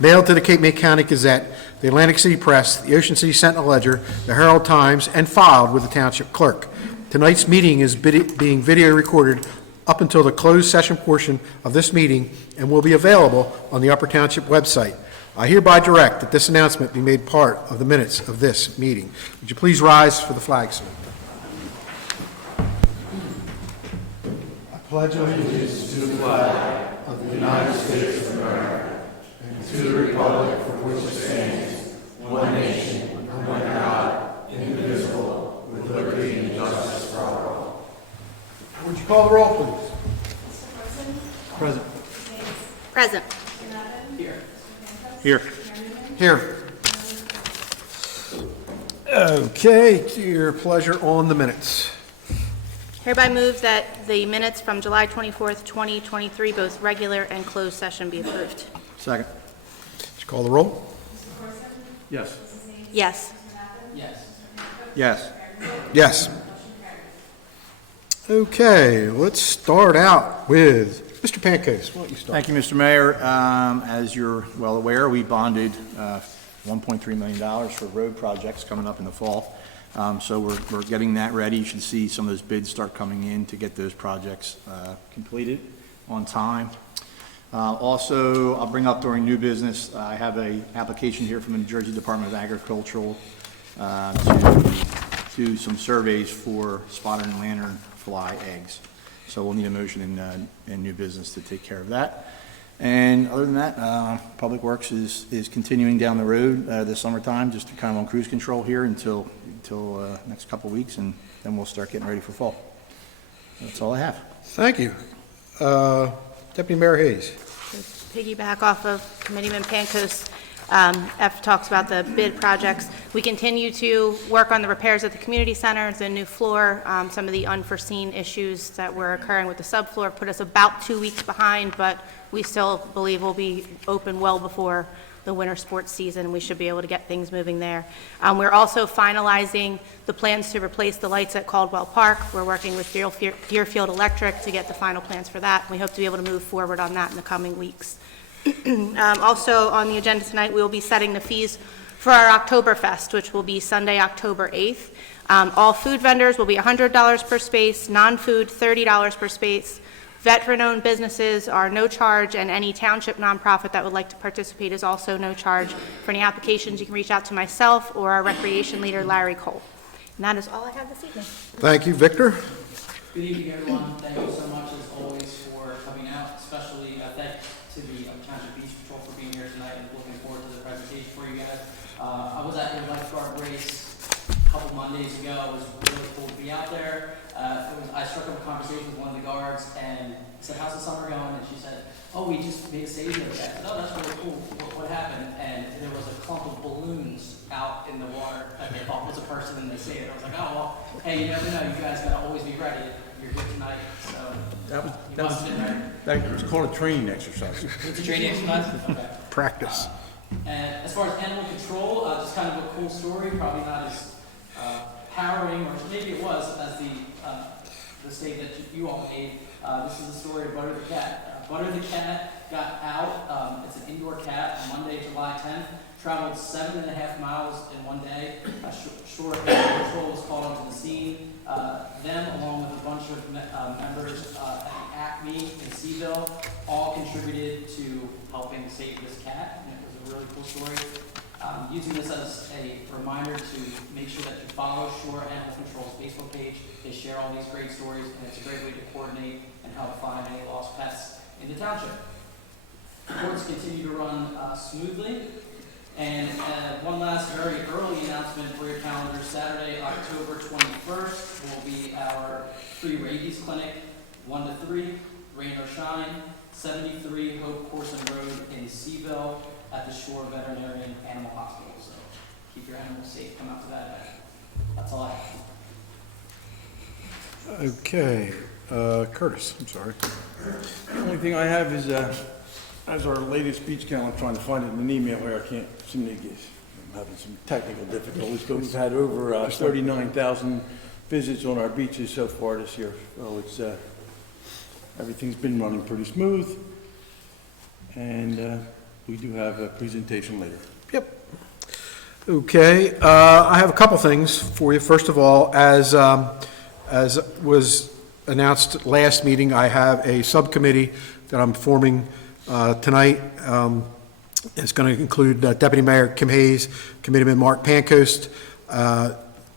mailed to the Cape May County Gazette, the Atlantic City Press, the Ocean City Sentinel-Ledger, the Herald Times, and filed with the Township Clerk. Tonight's meeting is being video recorded up until the closed session portion of this meeting and will be available on the Upper Township website. I hereby direct that this announcement be made part of the minutes of this meeting. Would you please rise for the flag salute? I pledge allegiance to the flag of the United States of America and to the republic for which it stands, one nation, under God, indivisible, with liberty and justice for all. Would you call the roll, please? Present. Present. Here. Here. Okay, to your pleasure on the minutes. Hereby move that the minutes from July 24th, 2023, both regular and closed session, be approved. Second. Would you call the roll? Yes. Yes. Yes. Yes. Okay, let's start out with Mr. Pancakes. Why don't you start? Thank you, Mr. Mayor. As you're well aware, we bonded $1.3 million for road projects coming up in the fall. So we're getting that ready. You should see some of those bids start coming in to get those projects completed on time. Also, I'll bring up during new business, I have an application here from the New Jersey Department of Agricultural to do some surveys for spotted and lanternfly eggs. So we'll need a motion in new business to take care of that. And other than that, Public Works is continuing down the road this summertime, just to kind of on cruise control here until next couple of weeks, and then we'll start getting ready for fall. That's all I have. Thank you. Deputy Mayor Hayes. Piggyback off of Committeeman Pancos, F talks about the bid projects. We continue to work on the repairs at the community center, the new floor. Some of the unforeseen issues that were occurring with the subfloor put us about 2 weeks behind, but we still believe we'll be open well before the winter sports season. We should be able to get things moving there. We're also finalizing the plans to replace the lights at Caldwell Park. We're working with Deerfield Electric to get the final plans for that. We hope to be able to move forward on that in the coming weeks. Also on the agenda tonight, we will be setting the fees for our Oktoberfest, which will be Sunday, October 8th. All food vendors will be $100 per space, non-food $30 per space. Veteran-owned businesses are no charge, and any township nonprofit that would like to participate is also no charge. For any applications, you can reach out to myself or our recreation leader, Larry Cole. And that is all I have this evening. Thank you, Victor. Good evening, everyone. Thank you so much, as always, for coming out, especially thanks to the Township Beach Patrol for being here tonight and looking forward to the presentation for you guys. I was at your lifeguard race a couple Mondays ago. It was really cool to be out there. I struck up a conversation with one of the guards and said, "How's the summer going?" And she said, "Oh, we just made a save the other day." I said, "Oh, that's really cool. What happened?" And there was a clump of balloons out in the water that they thought was a person, and they saved it. I was like, "Oh, well, hey, you never know. You guys gotta always be ready. You're good tonight." So that was called a training exercise. it's a training exercise. Okay. Practice. And as far as animal control, just kind of a cool story. Probably not as harrowing, or maybe it was, as the state that you all made. This is the story of Butter the cat. Butter the cat got out. It's an indoor cat. Monday, July 10th. Traveled 7.5 miles in one day. Shore Animal Control was called onto the scene. Them, along with a bunch of members at the Acme in Seaville, all contributed to helping save this cat. And it was a really cool story. Using this as a reminder to make sure that you follow Shore Animal Control's Facebook page. They share all these great stories, and it's a great way to coordinate and help find any lost pets in the township. Reports continue to run smoothly. And one last very early announcement for your calendar. Saturday, October 21st will be our free rabies clinic, 1 to 3, rain or shine, 73 Hope Corson Road in Seaville at the Shore Veterinarian Animal Hospital. So keep your animals safe. Come out to that event. That's all I have. Okay. Curtis, I'm sorry. The only thing I have is, as our latest beach calendar, I'm trying to find it in an email where I can't seem to get, I'm having some technical difficulties, but we've had over 39,000 visits on our beaches so far this year. So it's, everything's been running pretty smooth. And we do have a presentation later. Yep. Okay, I have a couple things for you. First of all, as was announced last meeting, I have a subcommittee that I'm forming tonight. It's going to include Deputy Mayor Kim Hayes, Committeeman Mark Pancoast.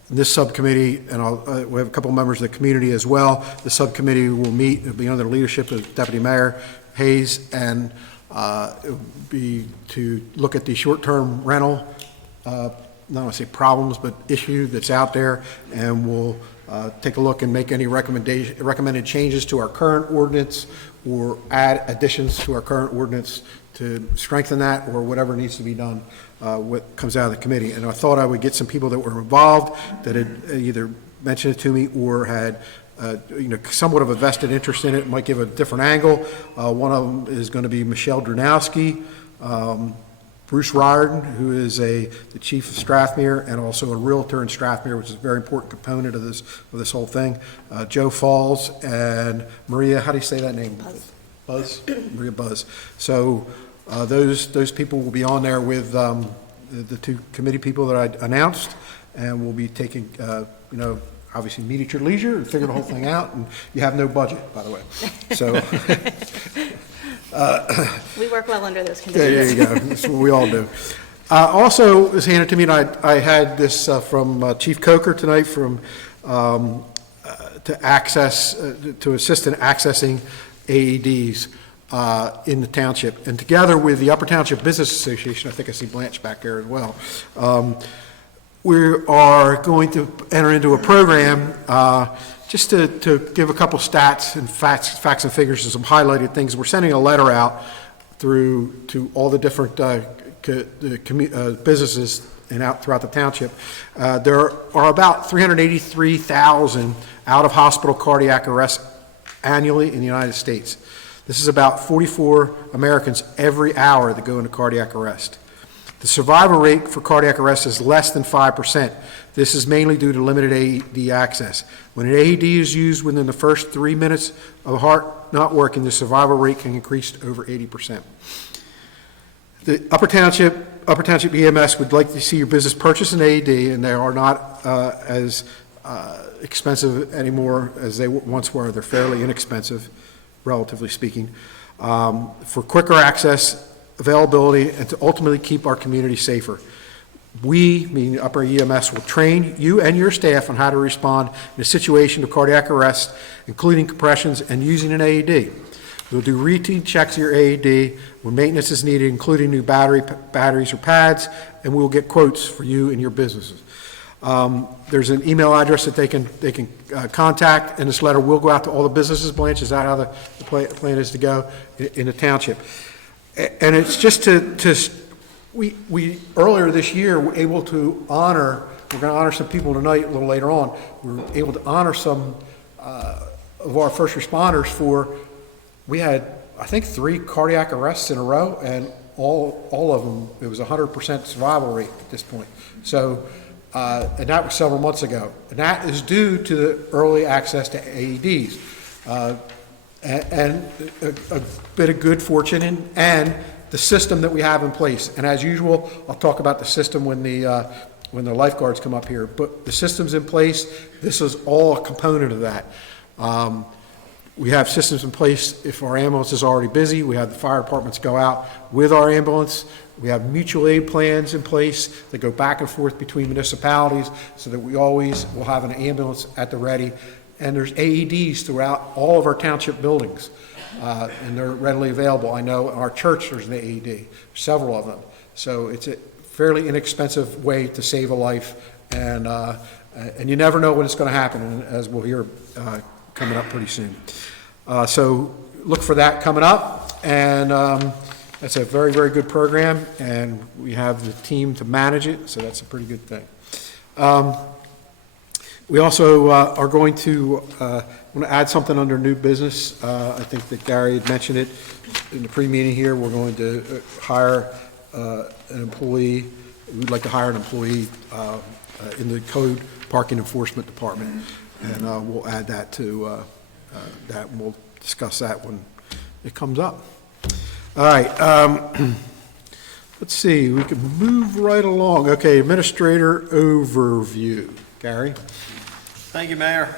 This subcommittee, and we have a couple members of the community as well. The subcommittee will meet, it'll be under the leadership of Deputy Mayor Hayes, and it will be to look at the short-term rental, not want to say problems, but issue that's out there, and we'll take a look and make any recommended changes to our current ordinance or add additions to our current ordinance to strengthen that, or whatever needs to be done, what comes out of the committee. And I thought I would get some people that were involved, that had either mentioned it to me or had somewhat of a vested interest in it, might give a different angle. One of them is going to be Michelle Dranowski, Bruce Riordan, who is the chief of Strathmere and also a realtor in Strathmere, which is a very important component of this whole thing. Joe Falls and Maria, how do you say that name? Buzz. Maria Buzz. So those people will be on there with the two committee people that I announced, and we'll be taking, obviously meet at your leisure and figure the whole thing out. And you have no budget, by the way. So We work well under those yeah, there conditions. you go. That's what we all do. Also, it was handed to me, and I had this from Chief Coker tonight from to assist in accessing AEDs in the township, and together with the Upper Township Business Association, I think I see Blanche back there as well. We are going to enter into a program just to give a couple stats and facts and figures and some highlighted things. We're sending a letter out to all the different businesses and out throughout the township. There are about 383,000 out-of-hospital cardiac arrests annually in the United States. This is about 44 Americans every hour that go into cardiac arrest. The survival rate for cardiac arrest is less than 5%. This is mainly due to limited AED access. When an AED is used within the first 3 minutes of a heart not working, the survival rate can increase to over 80%. The Upper Township EMS would like to see your business purchase an AED, and they are not as expensive anymore as they once were. They're fairly inexpensive, relatively speaking, for quicker access, availability, and to ultimately keep our community safer. We, meaning Upper EMS, will train you and your staff on how to respond in a situation of cardiac arrest, including compressions and using an AED. We'll do routine checks of your AED when maintenance is needed, including new batteries or pads, and we'll get quotes for you and your businesses. There's an email address that they can contact, and this letter will go out to all the businesses. Blanche, is that how the plan is to go in the township? And it's just we earlier this year were able to honor, we're going to honor some people tonight a little later on. We were able to honor some of our first responders we had, I think, 3 cardiac arrests in a row, and all of them, it was 100% survival rate at this point. So, and that was several months ago. And that is due to the early access to AEDs. And a bit of good fortune and the system that we have in place. And as usual, I'll talk about the system when the lifeguards come up here. But the system's in place. This is all a component of that. We have systems in place if our ambulance is already busy. We have the fire departments go out with our ambulance. We have mutual aid plans in place that go back and forth between municipalities so that we always will have an ambulance at the ready. And there's AEDs throughout all of our township buildings, and they're readily available. I know in our church there's an AED, several of them. So it's a fairly inexpensive way to save a life, and you never know when it's going to happen, as we'll hear coming up pretty soon. So look for that coming up, and that's a very, very good program, and we have the team to manage it, so that's a pretty good thing. We also are going to want to add something under new business. I think that Gary had mentioned it in the pre-meeting here. We're going to hire an employee. We'd like to hire an employee in the code parking enforcement department, and we'll add that to that, and we'll discuss that when it comes up. All right. Let's see, we can move right along. Okay, administrator overview. Gary? Thank you, Mayor.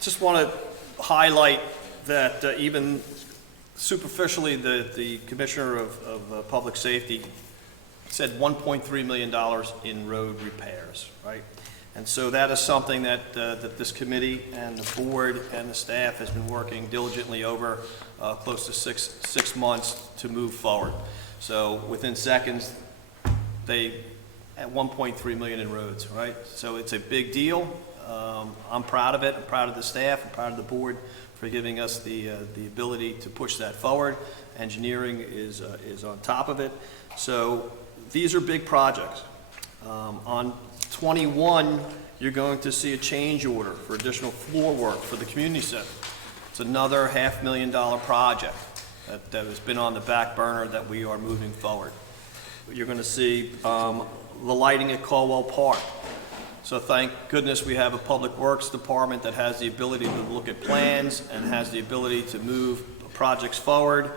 Just want to highlight that even superficially, the Commissioner of Public Safety said $1.3 million in road repairs, right? And so that is something that this committee and the board and the staff has been working diligently over close to six months to move forward. So within seconds, they at 1.3 million in roads, right? So it's a big deal. I'm proud of it. I'm proud of the staff. I'm proud of the board for giving us the ability to push that forward. Engineering is on top of it. So these are big projects. On 21, you're going to see a change order for additional floor work for the community center. It's another $500,000 project that has been on the back burner that we are moving forward. You're going to see the lighting at Caldwell Park. So thank goodness we have a Public Works Department that has the ability to look at plans and has the ability to move projects forward.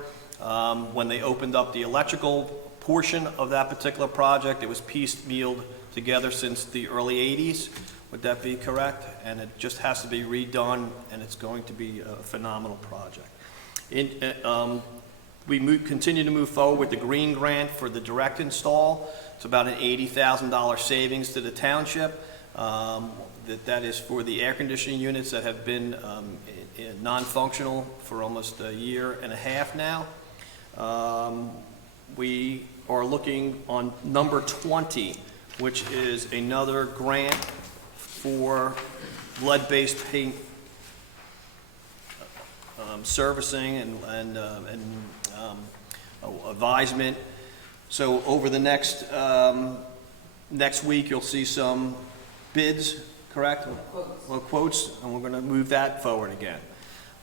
When they opened up the electrical portion of that particular project, it was piecemealed together since the early 80s. Would that be correct? And it just has to be redone, and it's going to be a phenomenal project. We continue to move forward with the green grant for the direct install. It's about an $80,000 savings to the township. That is for the air conditioning units that have been non-functional for almost a year and a half now. We are looking on number 20, which is another grant for lead-based paint servicing and advisement. So over the next week, you'll see some bids, correct? Well, quotes, and we're going to move that forward again.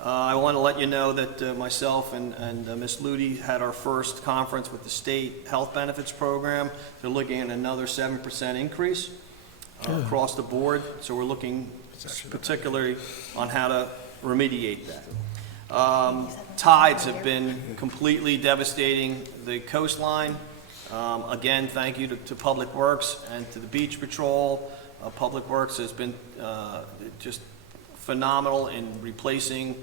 I want to let you know that myself and Ms. Ludi had our first conference with the state health benefits program. They're looking at another 7% increase across the board. So we're looking particularly on how to remediate that. Tides have been completely devastating the coastline. Again, thank you to Public Works and to the Beach Patrol. Public Works has been just phenomenal in replacing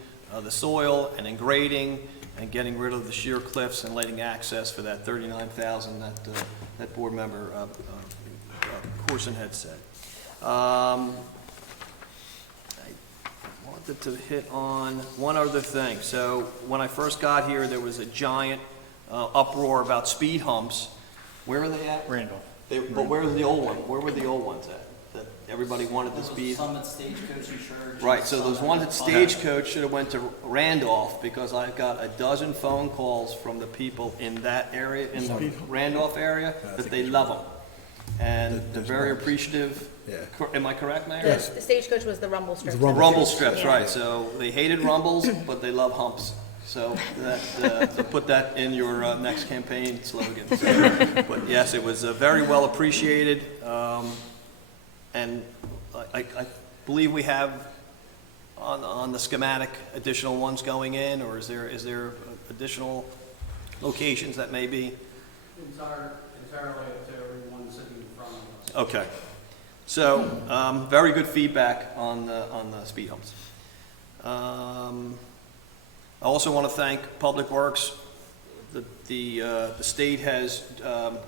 the soil and in grading and getting rid of the sheer cliffs and letting access for that 39,000 that board member Corson had said. I wanted to hit on one other thing. So when I first got here, there was a giant uproar about speed humps. Where are they at? Randolph. But where was the old one? Where were the old ones at? That everybody wanted the speed. Some at Stagecoach and Church. Right, so those ones at Stagecoach should have went to Randolph, because I've got a dozen phone calls from the people in that area, in the Randolph area, that they love them. And they're very appreciative. Yeah. Am I correct, Mayor? The Stagecoach was the rumble strips. Rumble strips, Yeah. right, so they hated rumbles, but they love humps. So that, so put that in your next campaign slogan. But yes, it was very well appreciated. And I believe we have on the schematic additional ones going in, or is there additional locations that may be? Entirely up to everyone sitting in front of us. Okay. So very good feedback on the speed humps. I also want to thank Public Works. The state has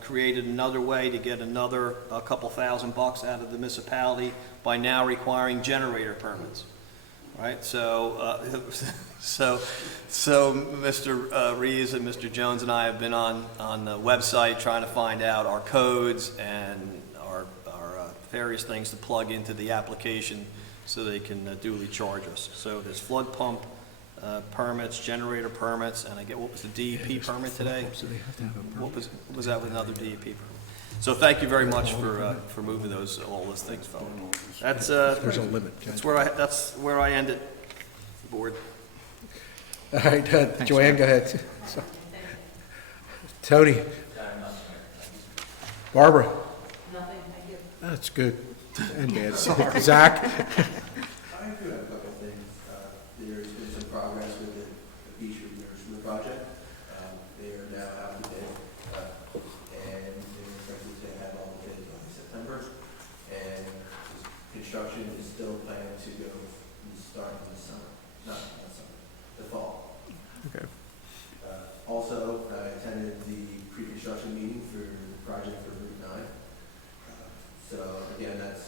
created another way to get another couple $1,000 out of the municipality by now requiring generator permits. Right, so Mr. Reeves and Mr. Jones and I have been on the website trying to find out our codes and our various things to plug into the application so they can duly charge us. So there's flood pump permits, generator permits, and what was the DEP permit today? What was that with another DEP permit? So thank you very much for moving all those things forward. That's There's a limit. that's where I ended, board. All right, Joanne, go ahead. Tony? Barbara? Nothing, thank you. That's good. And bad. Zach? I do have a couple of things. There's been some progress with the beach reimbursement project. They are now out to bid.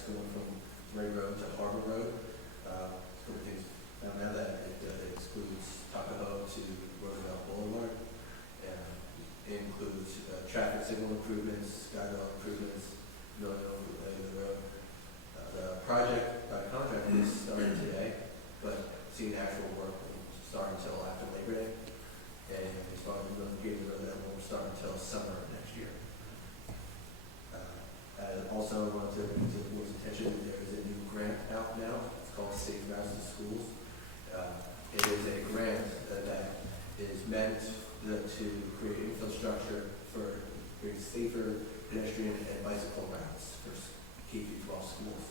going from Ray Road to Harbor Road. A couple things found out that it excludes Tuckahoe to Roosevelt Boulevard. It includes traffic signal improvements, guardrail improvements, milling over the road. The project contract is started today, but seeing actual work won't start until after Labor Day. And we started the gate road that won't start until summer of next year. Also, I wanted to bring to the board's attention, there is a new grant out now. It's called Safe Routes to Schools. It is a grant that is meant to create infrastructure for create safer pedestrian and bicycle routes for K-12 schools.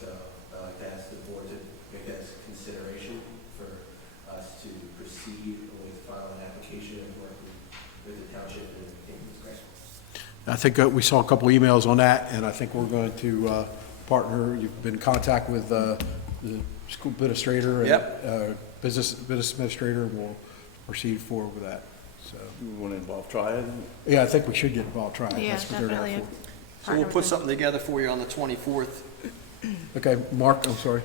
So I'd like to ask the board to make that as a consideration for us to proceed with filing an application and working with the township and obtaining this grant. I think we saw a couple emails on that, and I think we're going to partner. You've been in contact with the school administrator and business administrator, and we'll proceed forward with that. So, Do we want to involve Triad? yeah, I think we should get involved, try it. Yeah, That's what they're there definitely. So we'll put something together for you on the 24th. for. Okay, Mark, I'm sorry.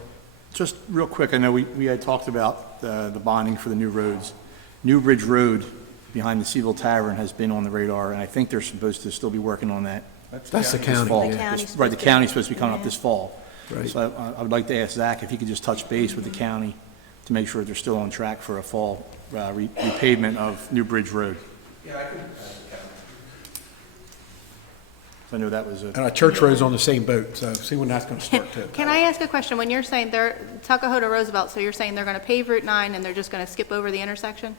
Just real quick, I know we had talked about the bonding for the new roads. New Bridge Road behind the Seville Tavern has been on the radar, and I think they're supposed to still be working on that. That's the this county. fall. The yeah. county's Right, the supposed to- county's supposed to be coming up Yeah. this fall. Right. So I would like to ask Zach if he could just touch base with the county to make sure they're still on track for a fall repavement of New Bridge Road. Yeah, I can ask the county. I know that was a, And Church Road's on the same boat, so see when that's going to start too. Can I ask a question? When you're saying they're Tuckahoe to Roosevelt, so you're saying they're going to pave Route 9 and they're just going to skip over the intersection?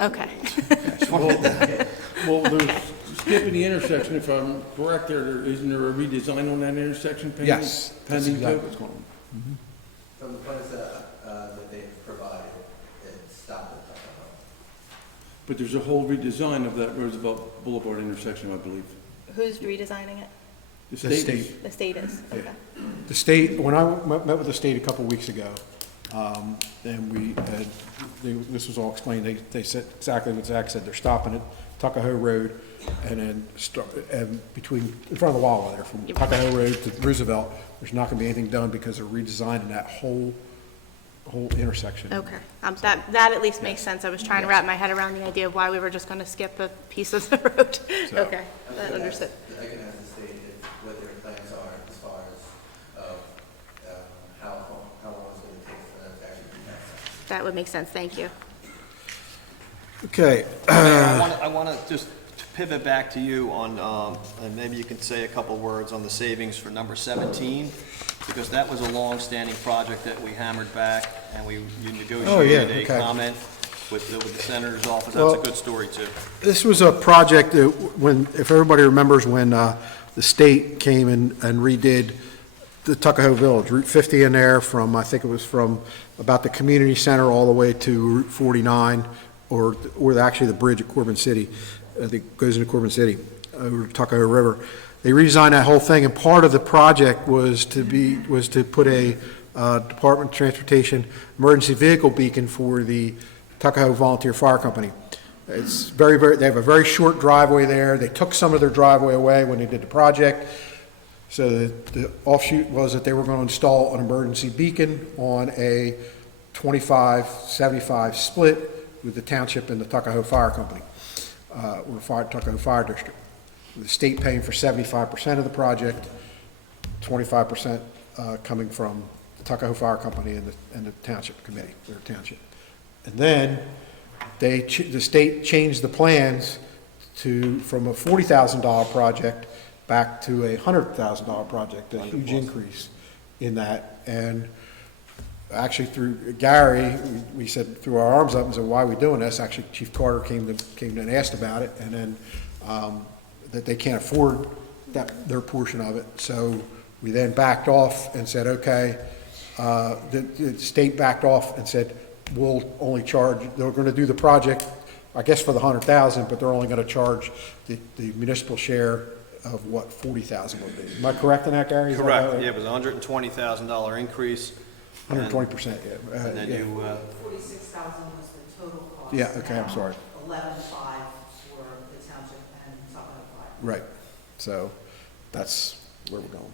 Okay. Well, there's skipping the intersection, if I'm correct, isn't there a redesign on that intersection pending? Yes, that's Pending exactly too? what's going on. From the plans that they've provided, it stopped at Tuckahoe. But there's a whole redesign of that Roosevelt Boulevard intersection, I believe. Who's redesigning it? The is- state. The state is, okay. The state, when I met with the state a couple weeks ago, and this was all explained, they said exactly what Zach said, they're stopping at Tuckahoe Road, and then in front of the Wawa there, from Tuckahoe Road to Roosevelt, there's not gonna be anything done because they're redesigning that whole intersection. Okay. That at least makes sense. I was trying to wrap my head around the idea of why we were just going to skip a piece of the road. Okay, that understood. I can ask the state what their plans are as far as how long it's going to take for them to actually do that. That would make sense. Thank you. Okay, I want to just pivot back to you on, and maybe you can say a couple words on the savings for number 17, because that was a long-standing project that we hammered back, and you negotiated a okay. comment with the senator's office. That's Well- a good story, too. this was a project that when, if everybody remembers when the state came and redid the Tuckahoe Village, Route 50 in there from, I think it was from about the community center all the way to Route 49, or actually the bridge at Corbin City, that goes into Corbin City, over the Tuckahoe River. They redesigned that whole thing, and part of the project was to put a Department of Transportation emergency vehicle beacon for the Tuckahoe Volunteer Fire Company. It's very, they have a very short driveway there. They took some of their driveway away when they did the project. So the offshoot was that they were going to install an emergency beacon on a 25-75 split with the township and the Tuckahoe Fire Company, or Tuckahoe Fire District. The state paying for 75% of the project, 25% coming from the Tuckahoe Fire Company and the township committee, their township. And then the state changed the plans from a $40,000 project back to a $100,000 project, a huge increase in that. And actually through Gary, we said, threw our arms up and said, why are we doing this? Actually, Chief Carter came and asked about it, and then that they can't afford their portion of it. So we then backed off and said, okay, the state backed off and said, we'll only charge, they're going to do the project, I guess for the $100,000, but they're only going to charge the municipal share of what 40,000 would be. Am I correct in that, Gary? Is that Correct, right? yeah, it was a $120,000 increase. 120%, yeah. And then Yeah. you, 46,000 was the total cost. Yeah, okay, I'm sorry. 11,500 for the township and Tuckahoe Fire. Right, so that's where we're going.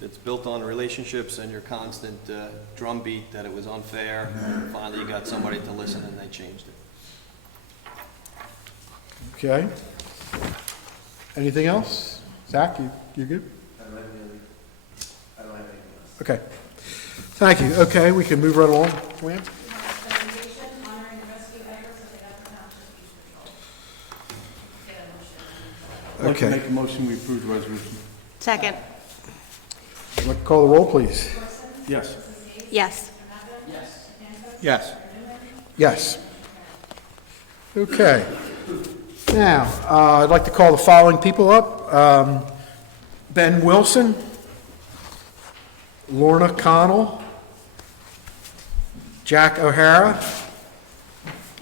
It's built on relationships and your constant drumbeat that it was unfair. And finally, you got somebody to listen, and they changed it. Okay. Anything else? Zach, you good? I don't have anything else. Okay. Thank you. Okay, we can move right along. Joanne? Presentation honoring the rescue efforts of the Upper Township Beach Patrol. Get a motion. I'd like to Okay. make a motion, we approve the resolution. Second. I'd like to call the roll, please. Yes. Yes. Yes. Yes. Okay. Now, I'd like to call the following people up. Ben Wilson, Lorna Connell, Jack O'Hara,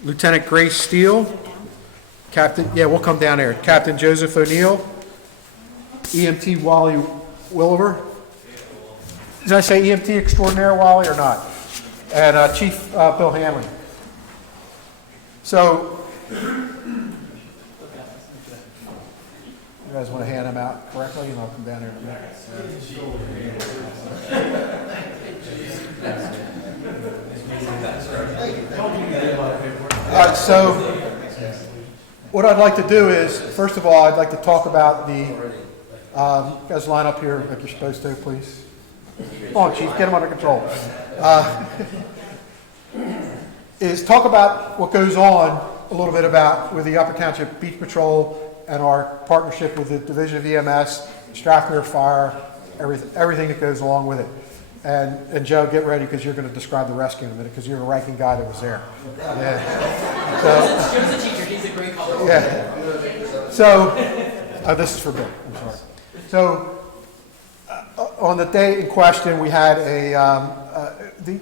Lieutenant Grace Steele, Captain, yeah, we'll come down there, Captain Joseph O'Neill, EMT Wally Williver. Did I say EMT extraordinaire, Wally, or not? And Chief Bill Hanley. So, you guys want to hand them out correctly, and I'll come down there in a minute. All right, so what I'd like to do is, first of all, I'd like to talk about the, you guys line up here like you're supposed to, please. Come on, Chief, get them under control. Is talk about what goes on a little bit about with the Upper Township Beach Patrol and our partnership with the Division of EMS, Strathmere Fire, everything that goes along with it. And Joe, get ready because you're going to describe the rescue in a minute because you're the ranking guy that was there. Yeah. Joe's a teacher, he's a great color. Yeah. So, this is for Bill, I'm sorry. So, on the day in question, we had the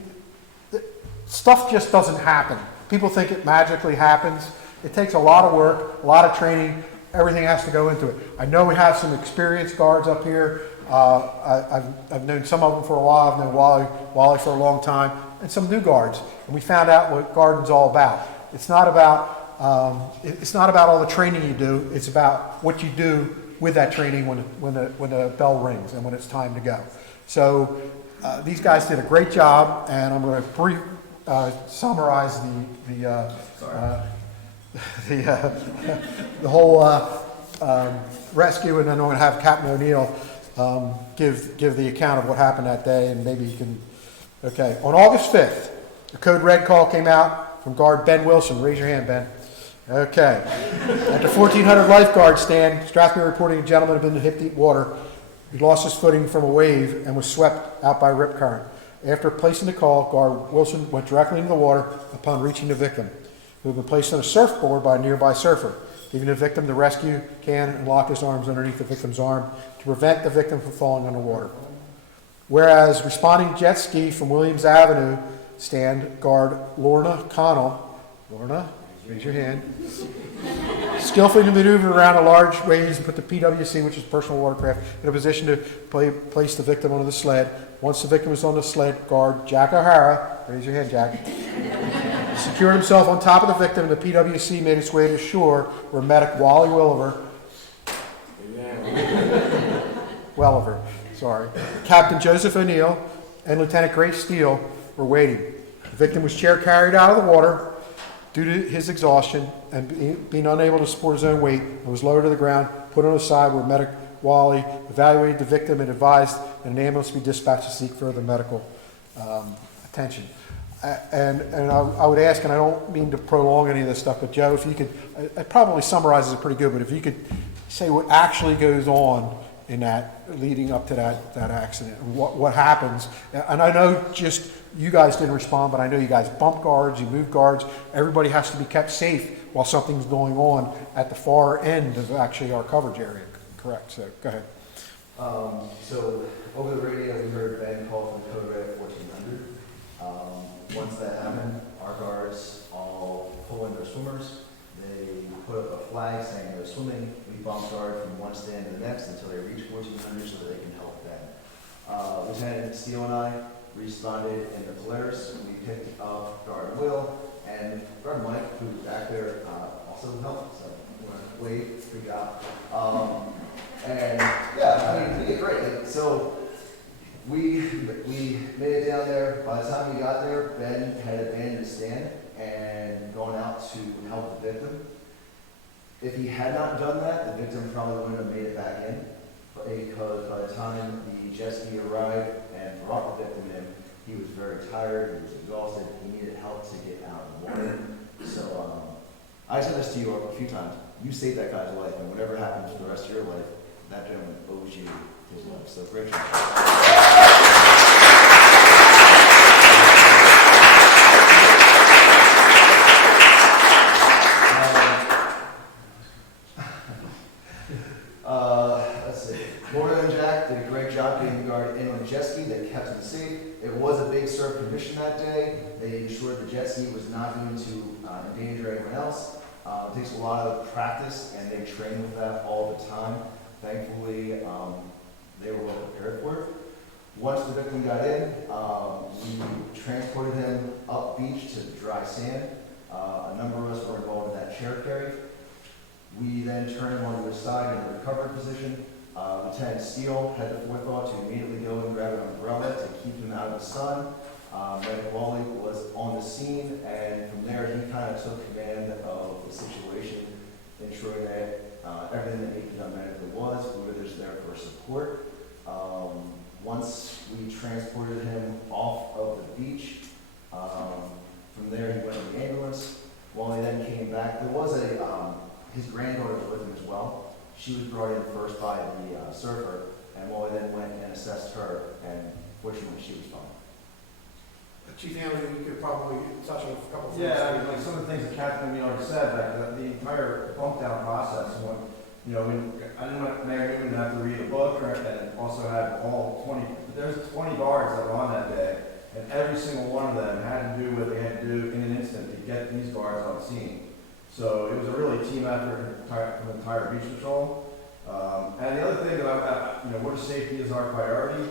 stuff just doesn't happen. People think it magically happens. It takes a lot of work, a lot of training. Everything has to go into it. I know we have some experienced guards up here. I've known some of them for a while. I've known Wally for a long time, and some new guards. And we found out what Garden's all about. It's not about all the training you do. It's about what you do with that training when the bell rings and when it's time to go. So these guys did a great job, and I'm going to summarize the whole rescue, and then I'm going to have Captain O'Neill give the account of what happened that day, and maybe you can. Okay, on August 5th, the code red call came out from Guard Ben Wilson. Raise your hand, Ben. Okay. At the 1400 lifeguard stand, Strathmere reporting a gentleman had been in hip-deep water. He lost his footing from a wave and was swept out by a rip current. After placing the call, Guard Wilson went directly into the water upon reaching the victim, who had been placed on a surfboard by a nearby surfer, giving the victim the rescue can and lock his arms underneath the victim's arm to prevent the victim from falling underwater. Whereas responding jet ski from Williams Avenue stand, Guard Lorna Connell, Lorna, raise your hand, skillfully maneuvered around a large waves and put the PWC, which is personal watercraft, in a position to place the victim onto the sled. Once the victim was on the sled, Guard Jack O'Hara, raise your hand, Jack, secured himself on top of the victim, and the PWC made its way to shore where medic Wally Welliver, Captain Joseph O'Neill, and Lieutenant Grace Steele were waiting. The victim was chair carried out of the water due to his exhaustion and being unable to support his own weight, and was lowered to the ground, put on a side where medic Wally evaluated the victim and advised that an ambulance be dispatched to seek further medical attention. And I would ask, and I don't mean to prolong any of this stuff, but Joe, if you could, it probably summarizes it pretty good, but if you could say what actually goes on in that, leading up to that accident, and what happens. And I know just you guys didn't respond, but I know you guys bump guards, you move guards. Everybody has to be kept safe while something's going on at the far end of actually our coverage area. Correct, so go ahead. So over the radio, we heard Ben call from code red 1400. Once that happened, our guards all pull in their swimmers. They put up a flag saying they're swimming. We bump guard from one stand to the next until they reach 1400 so that they can help them. Lieutenant Steele and I responded in the Polaris. We picked up Guard Will and Guard Mike, who was back there, also helped. So wave, good job. And yeah, I mean, we did great. Like, so we made it down there. By the time we got there, Ben had abandoned his stand and gone out to help the victim. If he had not done that, the victim probably wouldn't have made it back in, because by the time the jet ski arrived and brought the victim in, he was very tired, he was exhausted, he needed help to get out of the water. So I said this to you a few times, you saved that guy's life, and whatever happens for the rest of your life, that gentleman owes you his life. So great job. Let's see. Laura and Jack did a great job getting the guard in on the jet ski. They kept him safe. It was a big surf condition that day. They ensured the jet ski was not going to endanger anyone else. It takes a lot of practice, and they train with that all the time. Thankfully, they were well prepared for it. Once the victim got in, we transported him up beach to dry sand. A number of us were involved in that chair carry. We then turned him onto his side in a recovery position. Lieutenant Steele had the forethought to immediately go and grab an umbrella to keep him out of the sun. Medic Wally was on the scene, and from there he kind of took command of the situation, ensuring that everything that needed to be done medically was. We were just there for support. Once we transported him off of the beach, from there he went in the ambulance. Wally then came back. There was his granddaughter was with him as well. She was brought in first by the surfer, and Wally then went and assessed her, and fortunately she was fine. Chief Hanley, you could probably touch on a couple of things. Yeah, I mean, like some of the things that Captain already said, like the entire bump down process, when, you know, I didn't want Mayor Newman to have to read a book and also have all 20, there's 20 guards that were on that day, and every single one of them had to do what they had to do in an instant to get these guards on scene. So it was a really team effort from the entire beach patrol. And the other thing that you know, water safety is our priority.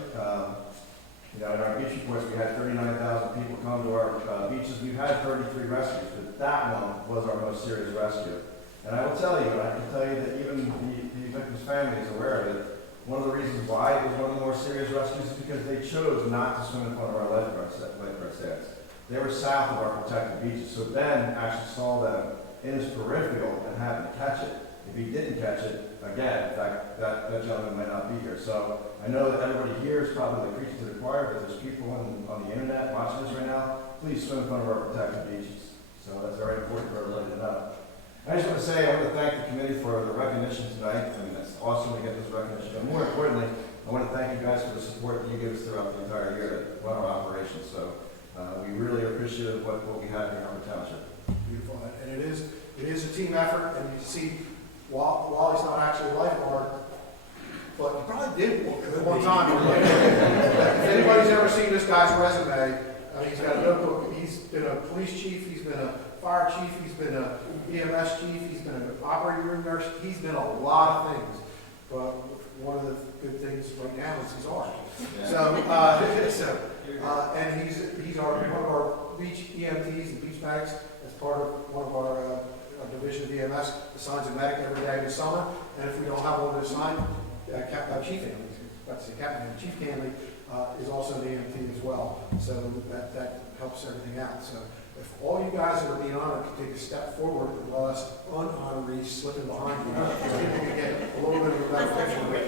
You know, in our beach reports, we had 39,000 people come to our beaches. We've had 33 rescues, but that one was our most serious rescue. And I will tell you, and I can tell you that even the victim's family is aware of it. One of the reasons why it was one of the more serious rescues is because they chose not to swim in front of our lifeguard stands. They were south of our protected beaches, so Ben actually saw them in his peripheral and happened to catch it. If he didn't catch it, again, in fact, that gentleman might not be here. So I know that everybody here is probably preaching to the choir, but there's people on the internet watching this right now. Please swim in front of our protected beaches. So that's very important for everybody to know. I just want to say I want to thank the committee for the recognition tonight. I mean, that's awesome to get this recognition. But more importantly, I want to thank you guys for the support that you give us throughout the entire year to run our operations. So we really appreciate what we have here in the township. Beautiful, and it is a team effort, and you see, while he's not actually a lifeguard, but he probably did one time. If anybody's ever seen this guy's resume, I mean, he's got a notebook. He's been a police chief, he's been a fire chief, he's been a EMS chief, he's been an operating room nurse. He's been a lot of things, but one of the good things right now is he's ours. Yeah. And he's one of our beach EMTs and beach medics as part of one of our division of EMS, assigns a medic every day in the summer, and if we don't have one to assign, Chief Hanley, Chief Hanley is also an EMT as well, so that helps everything out. So if all you guys that are being honored could take a step forward and let us unhonorees slipping behind you, so we can get a little bit of a better picture of it.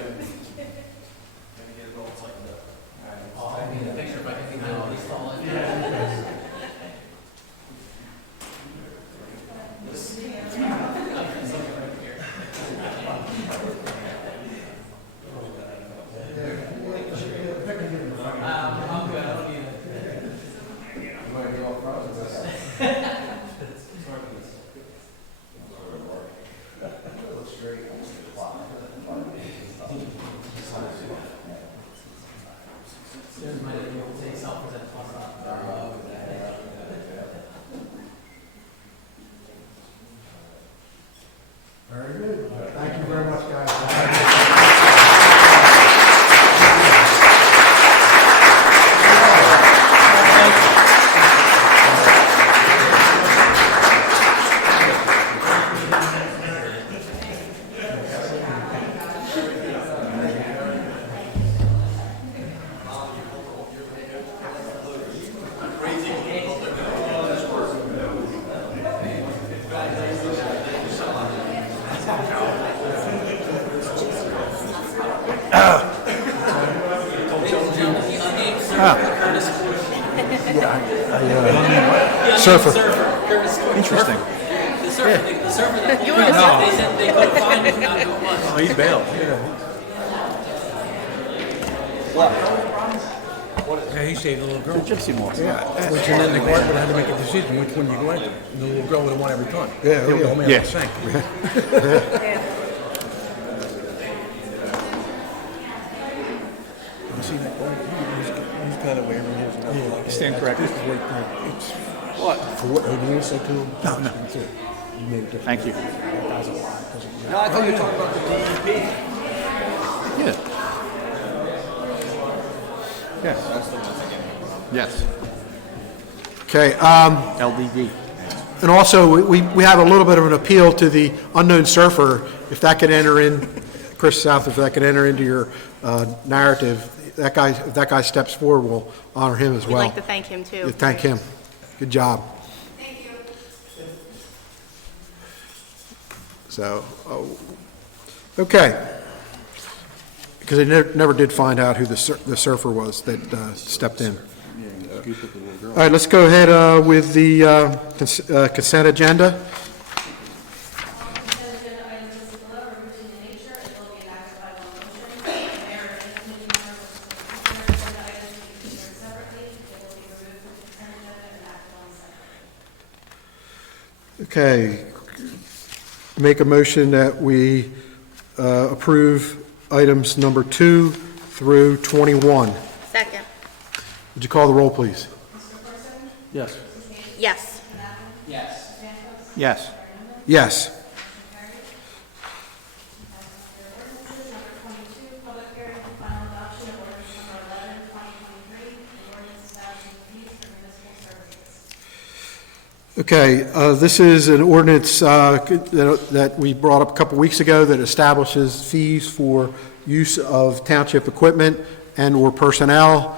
I need a picture if I can handle all these falling. I'm good, I don't need it. You want to be all front? It looks great. Curtis. Surfer. Curtis. Interesting. The surfer, they said they couldn't find him, not who it was. Oh, he bailed. Yeah, he saved a little girl. Gypsy moth. Which, and then the guard would have to make a decision which one you go after. The little girl would have won every time. Yeah, the old man Yeah. sank. You see that boy? He's kind of wearing his. Yeah, stand corrected. This is right there. It's What? for what O'Neill said to him. No. That's it. You made a difference. Thank you. That guy's a lie. No, I thought you were talking about the DEP. Yeah. Yes. Yes. Okay, LDD. and also, we have a little bit of an appeal to the unknown surfer, if that could enter in, Chris South, if that could enter into your narrative, if that guy steps forward, we'll honor him as We'd well. like to thank him, too. Yeah, thank him. Good job. Thank you. So, okay. Because they never did find out who the surfer was that stepped in. All right, let's go ahead with the consent agenda. Consent agenda items listed below are routine in nature and will be enacted by one motion. Mayor and committee members will consider agenda items to be considered separately. They will be removed from the consent agenda and acted on separately. Okay. Make a motion that we approve items number 2 through 21. Second. Would you call the roll, please? Yes. Yes. Yes. Yes. Yes. Ordinances number 22, public hearing for final adoption of ordinance number 11, 2023, an ordinance establishing fees for municipal services. Okay, this is an ordinance that we brought up a couple weeks ago that establishes fees for use of township equipment and/or personnel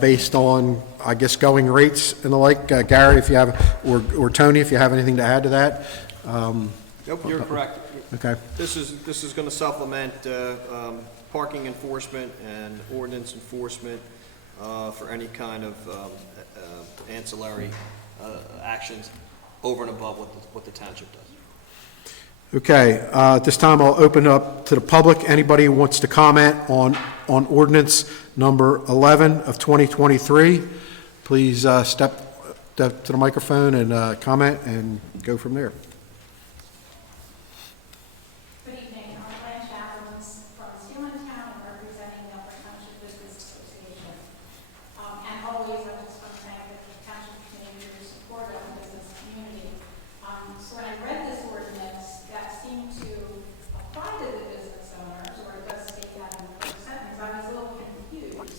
based on, I guess, going rates and the like. Gary, if you have, or Tony, if you have anything to add to that. Nope, you're correct. Okay. This is going to supplement parking enforcement and ordinance enforcement for any kind of ancillary actions over and above what the township does. Okay, at this time, I'll open up to the public. Anybody who wants to comment on ordinance number 11 of 2023, please step to the microphone and comment and go from there. Good evening, I'm Blanche Adams from Steelantown and representing the Upper Township Business Association. And always, I just want to thank the township committee for your support of the business community. So when I read this ordinance, that seemed to apply to the business owners, or it does state that in the first sentence, I was a little confused about it.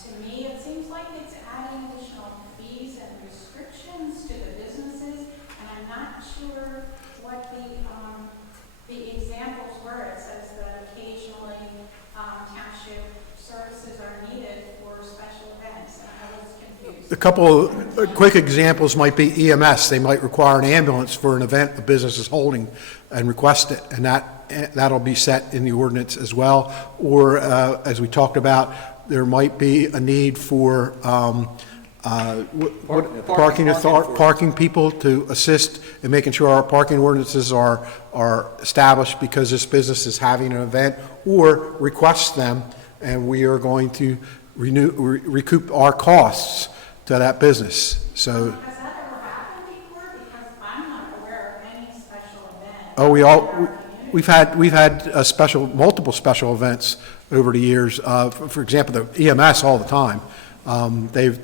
To me, it seems like it's adding additional fees and restrictions to the businesses, and I'm not sure what the examples were. It says that occasionally township services are needed for special events, and I was confused. A couple of quick examples might be EMS. They might require an ambulance for an event a business is holding and request it, and that'll be set in the ordinance as well. Or, as we talked about, there might be a need for parking people to assist in making sure our parking ordinances are established because this business is having an event, or request them, and we are going to recoup our costs to that business. So, Has that ever happened before? Because I'm not aware of any special event. we've had multiple special events over the years. For example, the EMS all the time. There's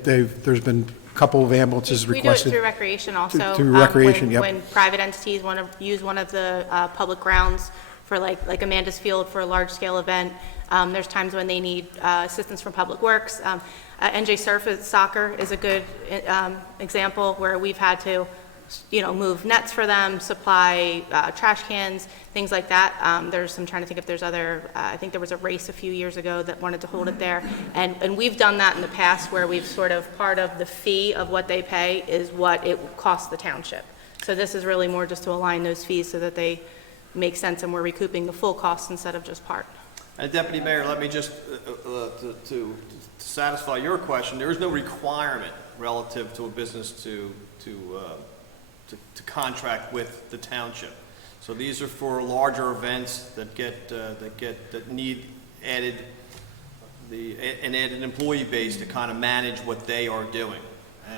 been a couple of ambulances We do it requested. through recreation also. Through recreation, when- yep. When private entities want to use one of the public grounds for like Amanda's Field for a large-scale event, there's times when they need assistance from Public Works. NJ Soccer is a good example where we've had to, move nets for them, supply trash cans, things like that. I'm trying to think if there's other, I think there was a race a few years ago that wanted to hold it there. And we've done that in the past where we've sort of, part of the fee of what they pay is what it costs the township. So this is really more just to align those fees so that they make sense and we're recouping the full cost instead of just part. And Deputy Mayor, let me just, to satisfy your question, there is no requirement relative to a business to contract with the township. So these are for larger events that need an added employee base to kind of manage what they are doing.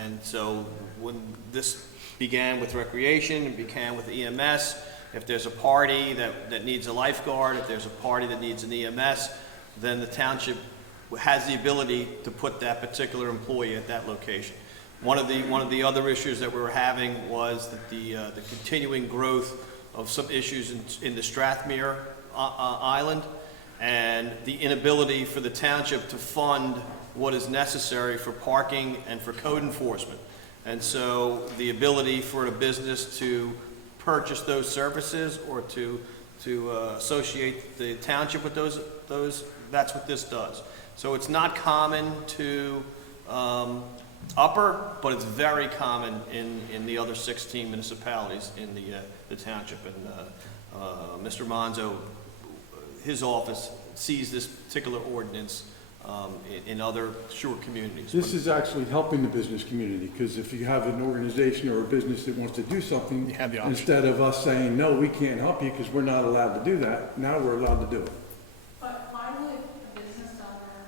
And so when this began with recreation and began with EMS, if there's a party that needs a lifeguard, if there's a party that needs an EMS, then the township has the ability to put that particular employee at that location. One of the other issues that we were having was that the continuing growth of some issues in the Strathmere Island, and the inability for the township to fund what is necessary for parking and for code enforcement. And so the ability for a business to purchase those services or to associate the township with those, that's what this does. So it's not common to Upper, but it's very common in the other 16 municipalities in the township. And Mr. Monzo, his office sees this particular ordinance in other shore communities. This is actually helping the business community, because if you have an organization or a business that wants to do something, You have the option. instead of us saying, no, we can't help you because we're not allowed to do that, now we're allowed to do it. But why would a business owner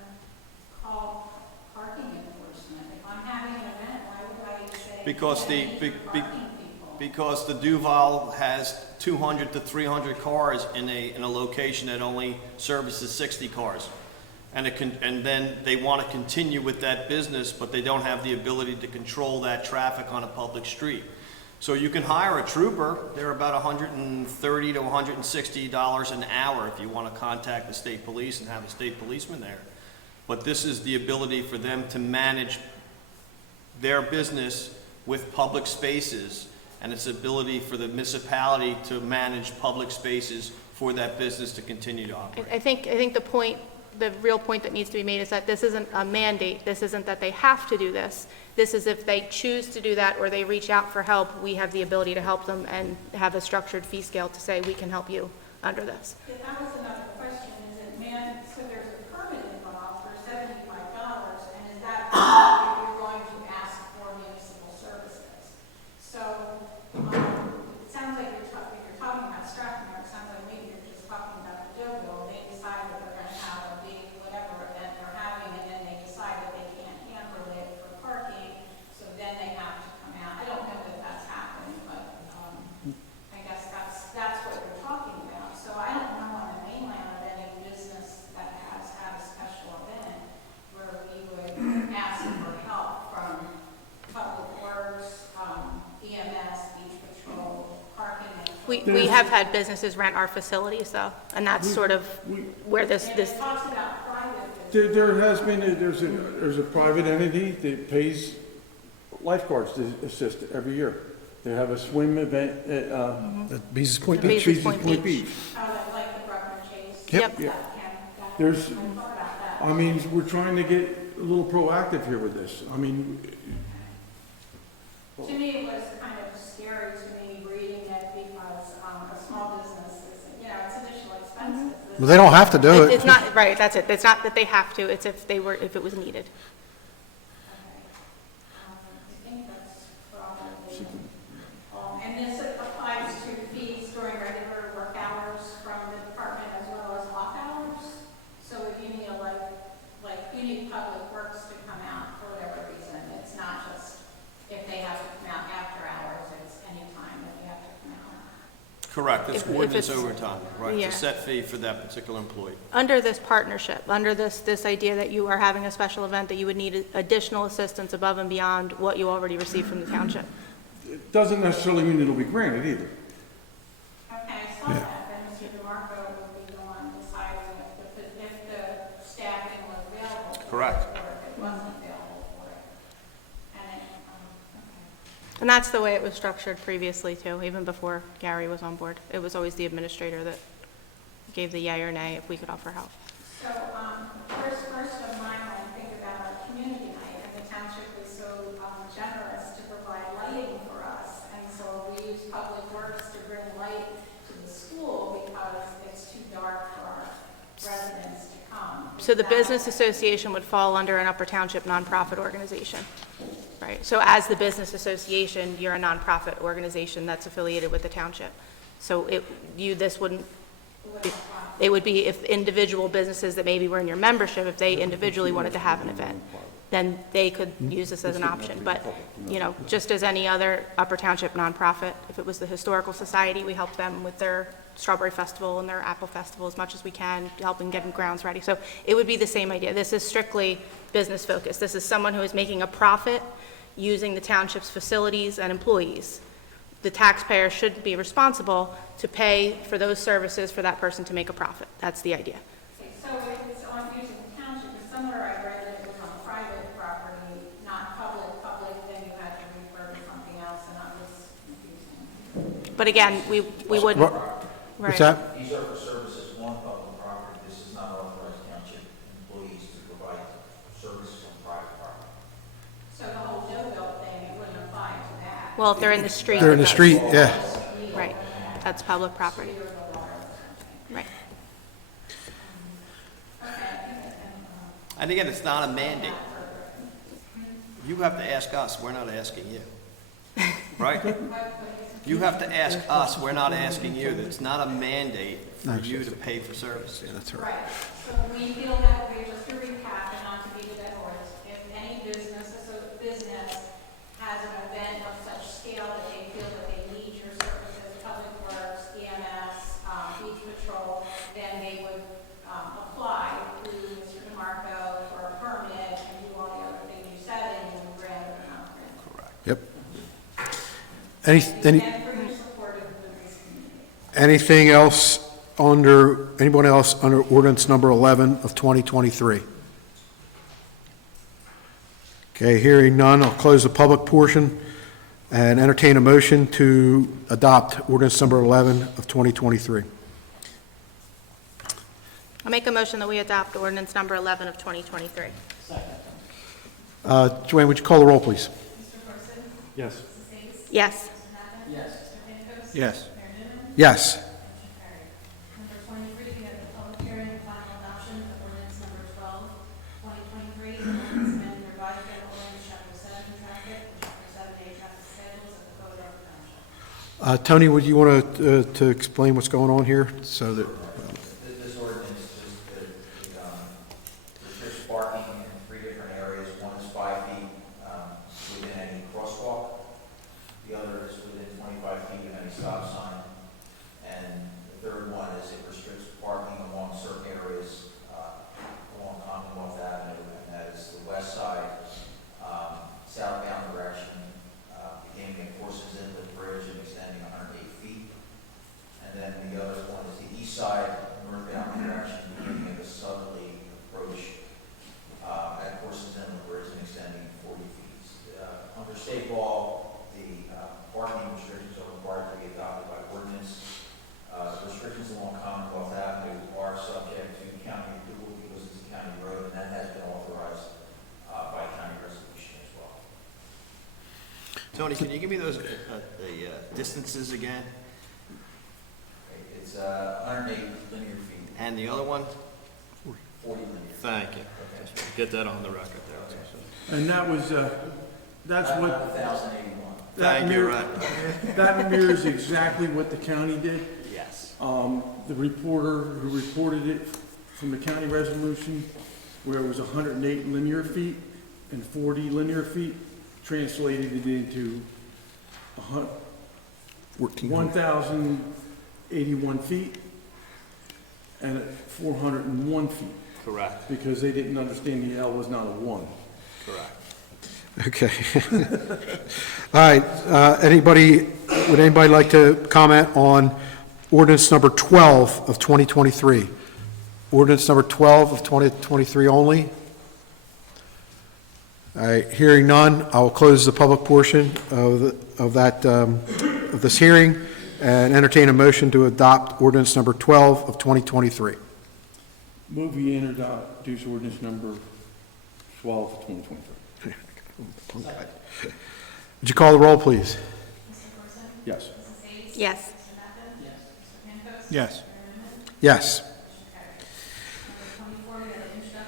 call parking enforcement? If I'm having an event, why would I say? Because "Yeah, I need your parking people"? Because the Duval has 200 to 300 cars in a location that only services 60 cars. And then they want to continue with that business, but they don't have the ability to control that traffic on a public street. So you can hire a trooper. They're about $130 to $160 an hour if you want to contact the state police and have a state policeman there. But this is the ability for them to manage their business with public spaces, and its ability for the municipality to manage public spaces for that business to continue to operate. I think the real point that needs to be made is that this isn't a mandate. This isn't that they have to do this. This is if they choose to do that or they reach out for help, we have the ability to help them and have a structured fee scale to say, we can help you under this. Yeah, that was another question, is it so there's a permit involved for $75, and is that if you're going to ask for municipal services? So, it sounds like you're talking about Strathmere, it sounds like maybe you're just talking about the Deauville. They decide that they're gonna have a big whatever event they're having, and then they decide that they can't handle it for parking, so then they have to come out. I don't know that that's happened, but, I guess that's what you're talking about. So I don't know on the mainland of any business that has had a special event where we would ask for help from Public Works, EMS, Beach Patrol, parking. We have had businesses rent our facilities though, and that's sort of where this, And it talks about private business. There has been, there's a private entity that pays lifeguards to assist every year. They have a swim event at, Beezus Point The Beach. Beezus Point Beach. Like the Bruckner Chase. Yep. Yeah. That There's, I thought about that. I mean, we're trying to get a little proactive here with this. I mean, To me, it was kind of scary to me reading it because a small business is, it's additional expenses. Well, they don't have to do It's it. not, right, that's it. It's not that they have to, it's if it was needed. I think that's probably, and this applies to fees during regular work hours from the department as well as off hours. So if you need you need Public Works to come out for whatever reason, it's not just if they have to come out after hours, it's any time that you have to come out. Correct, it's If ordinance it's- overtime, right? yeah. It's a set fee for that particular employee. Under this partnership, under this idea that you are having a special event, that you would need additional assistance above and beyond what you already received from the township. it doesn't necessarily mean it'll be granted either. Okay, I saw that, then Mr. DeMarco would be the one deciding if the staffing was available. for it, Correct. Or if it wasn't available for it. And okay. And that's the way it was structured previously too, even before Gary was on board. It was always the administrator that gave the yay or nay if we could offer help. So, first of mind, when I think about our community night, and the township was so generous to provide lighting for us, and so we use Public Works to bring light to the school because it's too dark for our residents So the business association would fall under an Upper Township nonprofit organization, right? So as the business association, you're a nonprofit organization that's affiliated with the township. So this wouldn't, it would be if individual businesses that maybe were in your membership, if they individually wanted to have an event, then they could use this as an option. But, just as any other Upper Township nonprofit, if it was the Historical Society, we help them with their Strawberry Festival and their Apple Festival as much as we can, helping get them grounds ready. So it would be the same idea. This is strictly business focused. This is someone who is making a profit using the township's facilities and employees. The taxpayer should be responsible to pay for those services for that person to make a profit. That's the idea. Okay, so if it's on using the township, because somewhere I read that it was on private property, not public, then you had to refer to something else, and that was confusing. But again, we wouldn't. What's Right. that? These are for services on public property. This is not authorized township employees to provide services on private property. So the whole no-build thing, it wouldn't apply to that. Well, if they're in the street. They're in the it does. street, yeah. Right, that's public property. Right. And again, it's not a mandate. You have to ask us, we're not asking you. Right? You have to ask us, we're not asking you. It's not a mandate for you to pay for services. That's Right, so we feel that way, just to recap and not to beat a dead horse, if any business has an event of such scale that they feel that they need your services, Public Works, EMS, Beach Patrol, then they would apply through Mr. DeMarco for a permit and do all the other things you said, and you would grant it or not grant it. Correct. Yep. And for your support of the business community. Anything else anyone else under ordinance number 11 of 2023? Okay, hearing none, I'll close the public portion and entertain a motion to adopt ordinance number 11 of 2023. I'll make a motion that we adopt ordinance number 11 of 2023. Joanne, would you call the roll, please? Yes. Yes. Yes. Yes. Yes. Number 23, we have the public hearing and final adoption of ordinance number 12, 2023, ordinance amending revised general ordinance, chapter 7, traffic, and chapter 7A, traffic schedules of the code of the township. Tony, would you want to explain what's going on here so that? This ordinance just restricts parking in 3 different areas. One is 5 feet within any crosswalk. The other is within 25 feet of any stop sign. And the third one is it restricts parking along certain areas along Commonwealth Avenue, and that is the west side, southbound direction, beginning at Forces Inlet Bridge and extending 108 feet. And then the other one is the east side, northbound direction, beginning at the southerly approach at Forces Inlet Bridge and extending 40 feet. Under state law, the parking restrictions are required to be adopted by ordinance. Restrictions along Commonwealth Avenue are subject to county approval because it's a county road, and that has been authorized by county resolution as well. Tony, can you give me those, the distances again? It's 108 linear feet, And the other one? 40 linear. Thank you. Just get that on the record there. And that was, that's what, 1,081. that Thank you, mirror, right. that mirrors exactly what the county did. Yes. The reporter who reported it from the county resolution, where it was 108 linear feet and 40 linear feet, translated it into 1,081 feet and 401 feet, Correct. because they didn't understand the L was not a 1. Correct. Okay. All right, would anybody like to comment on ordinance number 12 of 2023? Ordinance number 12 of 2023 only? All right, hearing none, I will close the public portion of this hearing and entertain a motion to adopt ordinance number 12 of 2023. Move we introduce ordinance number 12 of 2023. Would you call the roll, please? Yes. Yes. Yes. Yes. Number 24, we have the introduction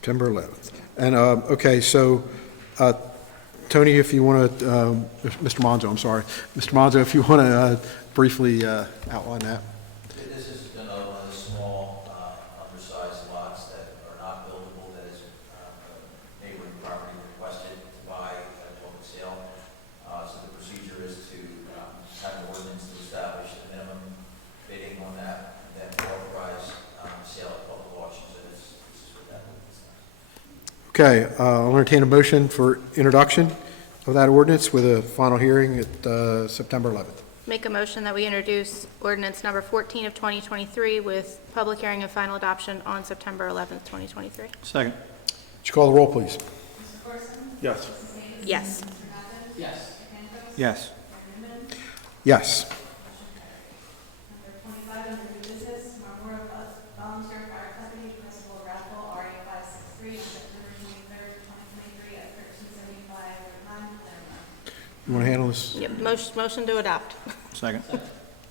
September 11th. And, okay, so, Tony, if you want to, Mr. Monzo, I'm sorry. Mr. Monzo, if you want to briefly outline that. This is another one of the small, undersized lots that are not buildable, that is neighboring property requested to buy at public sale. So the procedure is to have an ordinance to establish the minimum bidding on that, and then authorize sale at public auction. So this is what that is. Okay, I'll entertain a motion for introduction of that ordinance with a final hearing at September 11th. Make a motion that we introduce ordinance number 14 of 2023 with public hearing and final adoption on September 11th, 2023. Second. Would you call the roll, please? Yes. Yes. Yes. Yes. Yes. Number 25, under new business, Memorial Volunteer Fire Company, Principal Raffle, RA 563, on September 23rd, 2023, at 1375 Route 9, Claremont. You want to handle this? Yep, motion to adopt. Second.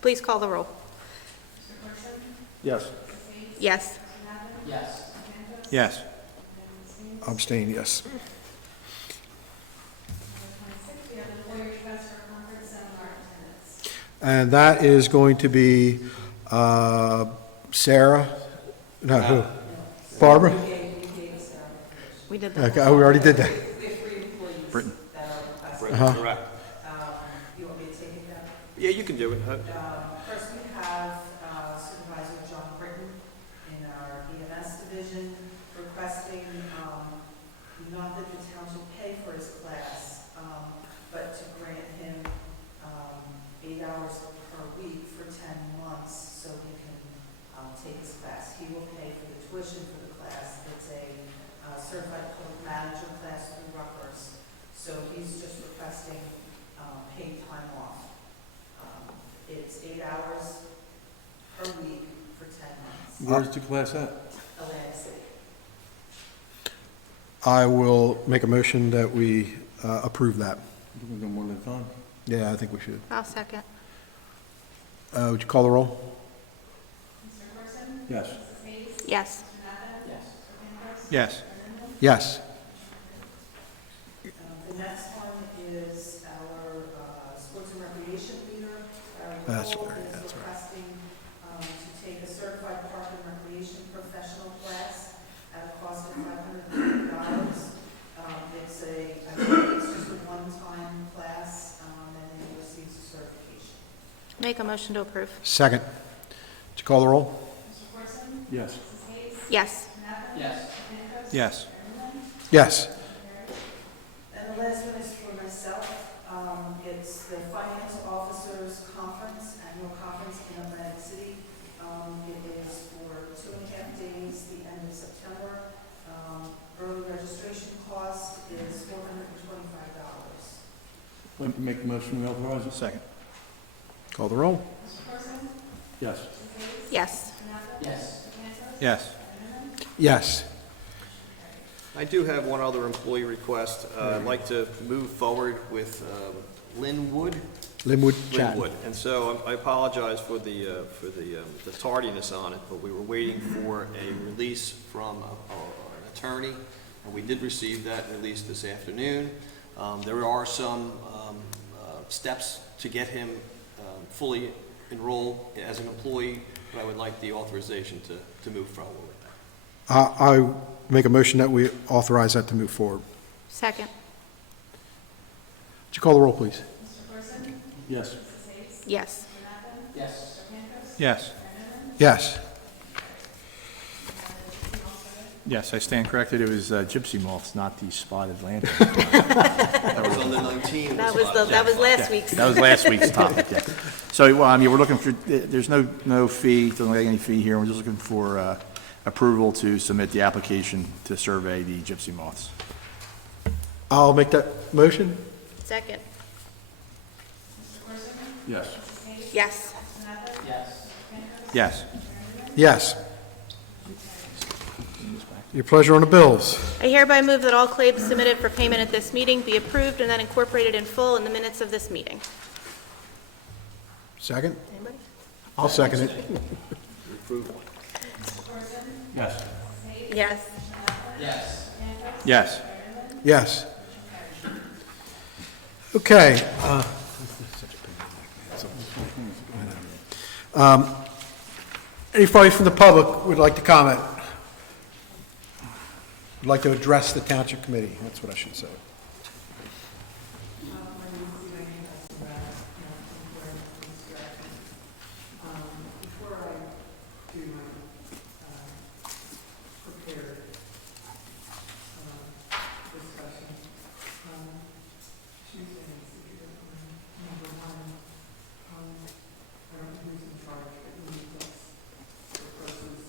Please call the roll. Mr. Corson? Yes. Mrs. Hayes? Yes. Mr. Madden? Yes. Mr. Campos? Yes. And Ms. Hayes? Abstain, yes. Number 26, we have an employee request for a conference seminar attendance. And that is going to be Sarah? No, who? Barbara? We did that. Okay, oh, we already did that. Britain. Uh-huh. Correct. You want me to take it down? Yeah, you can do it. First, we have Supervisor John Britton in our EMS division requesting, not that the town will pay for his class, but to grant him 8 hours per week for 10 months so he can take his class. He will pay for the tuition for the class. It's a certified code manager class through Rutgers. So he's just requesting paid time off. It's 8 hours per week for 10 months. Where's the class at? Atlantic City. I will make a motion that we approve that. We're going more than fine. Yeah, I think we should. I'll second. Would you call the roll? Mr. Corson? Yes. Mrs. Hayes? Yes. Mr. Madden? Yes. Mr. Campos? Yes. Mr. Lindell? Yes. The next one is our sports and recreation leader. That's Nicole right, is that's right. requesting to take a certified park and recreation professional class at a cost of $550. It's I think it's just a one-time class, and then he receives a certification. Make a motion to approve. Second. Would you call the roll? Mr. Corson? Yes. Mrs. Hayes? Yes. Mr. Madden? Yes. Mr. Campos? Yes. Mr. Lindell? Yes. And the last one is for myself. It's the Finance Officers Conference, annual conference in Atlantic City. It is for 2.5 days, the end of September. Early registration cost is $425. Make the motion, we authorize it? Second. Call the roll? Mr. Corson? Yes. Mrs. Hayes? Yes. Mr. Madden? Yes. Mr. Campos? Yes. Mr. Lindell? Yes. I do have one other employee request. I'd like to move forward with Linwood. Linwood Chat. Linwood. And so I apologize for the tardiness on it, but we were waiting for a release from an attorney, and we did receive that release this afternoon. There are some steps to get him fully enrolled as an employee, but I would like the authorization to move forward with that. I make a motion that we authorize that to move forward. Second. Would you call the roll, please? Mr. Corson? Yes. Mrs. Hayes? Yes. Mr. Madden? Yes. Mr. Campos? Yes. Mr. Lindell? Yes. Yes, I stand corrected. It was gypsy moths, not the spotted lantern. That was on the 19th. That was last week's. That was last week's topic, yeah. So, well, I mean, we're looking for, there's no fee, doesn't look like any fee here. We're just looking for approval to submit the application to survey the gypsy moths. I'll make that motion. Second. Mr. Corson? Yes. Mrs. Hayes? Yes. Mr. Madden? Yes. Mr. Campos? Yes. Yes. Your pleasure on the bills. I hereby move that all claims submitted for payment at this meeting be approved and then incorporated in full in the minutes of this meeting. Second? Anybody? I'll second it. Approval. Mr. Corson? Yes. Mrs. Hayes? Yes. Mr. Madden? Yes. Yes. Yes. Okay. Anybody from the public would like to comment? Would like to address the Township Committee? That's what I should say. Before I do my prepared discussion, two things, if you don't mind. Number one, I don't know who's in charge, but who looks for versus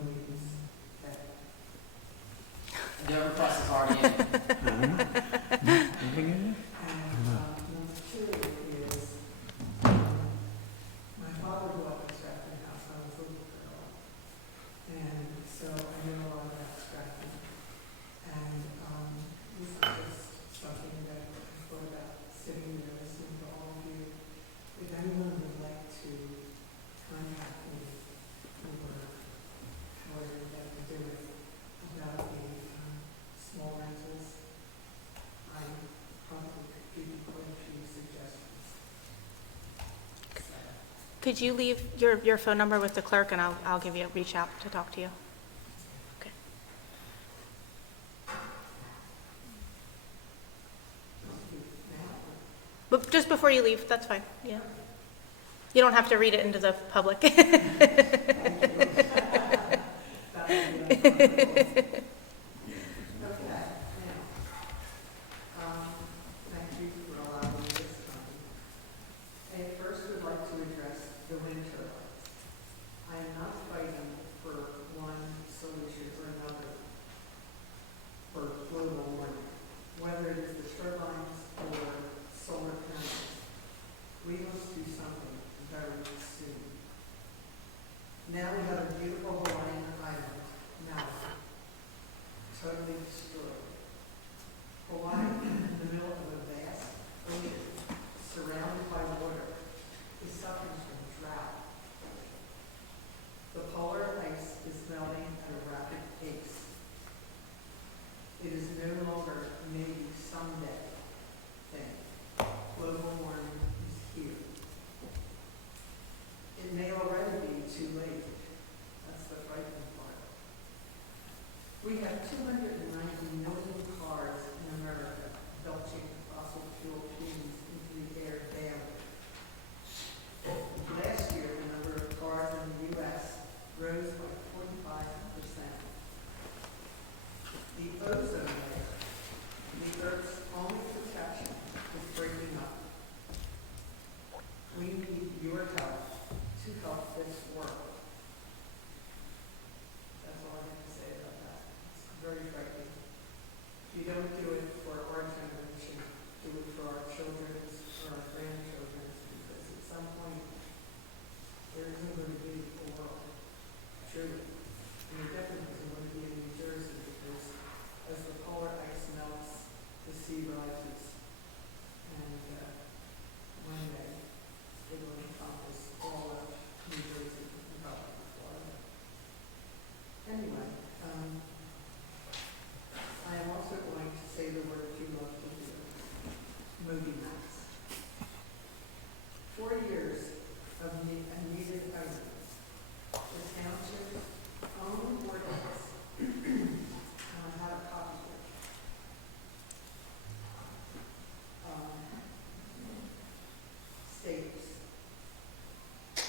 millions that The request is already in. And number two is, my father grew up in Stratford House, I was a little girl. And so I know a lot about Stratford. And this is just something that I thought about sitting there listening to all of you. If anyone would like to contact me or however you'd like to do it about the small rentals, I probably could give you quite a few suggestions. So, Could you leave your phone number with the clerk, and I'll give you, reach out to talk to you? Okay. But just before you leave, that's fine, yeah. You don't have to read it into the public. Okay, now, thank you for allowing me this time. I first would like to address the wind turbines. I am not fighting for one solution or another for global warming, whether it is the turbines or solar panels. We must do something very soon. Now we have a beautiful Hawaiian island, Maui, totally destroyed. Hawaii, in the middle of a vast ocean, surrounded by water, is suffering from drought. The polar ice is melting at a rapid pace. It is no longer maybe someday thing. Global warming is here. It may already be too late. That's the frightening part. We have 290 million cars in America belching fossil fuel fumes into the air daily. Last year, the number of cars in the U.S. rose by 45%. The ozone layer, the Earth's only protection, is breaking up. We need your help to help this world. That's all I have to say about that. It's very frightening. If you don't do it for our generation, do it for our children's or our grandchildren's, because at some point, there isn't going to be a world, truly. And there definitely isn't going to be in New Jersey, because as the polar ice melts, the sea rises, and one day, it will encompass all of New Jersey and probably Florida. Anyway, I am also going to say the word you love to hear, movie nights. 4 years of needed evidence. The township's own ordinance, I have a copy here, states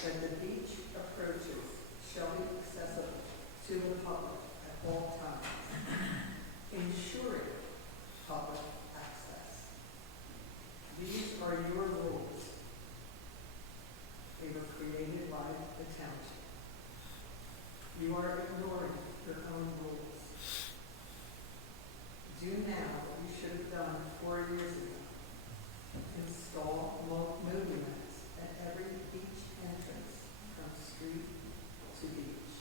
that the beach approaches shall be accessible to the public at all times, ensuring public access. These are your rules. They were created by the township. You are ignoring your own rules. Do now what you should have done 4 years ago. Install monuments at every beach entrance from street to beach.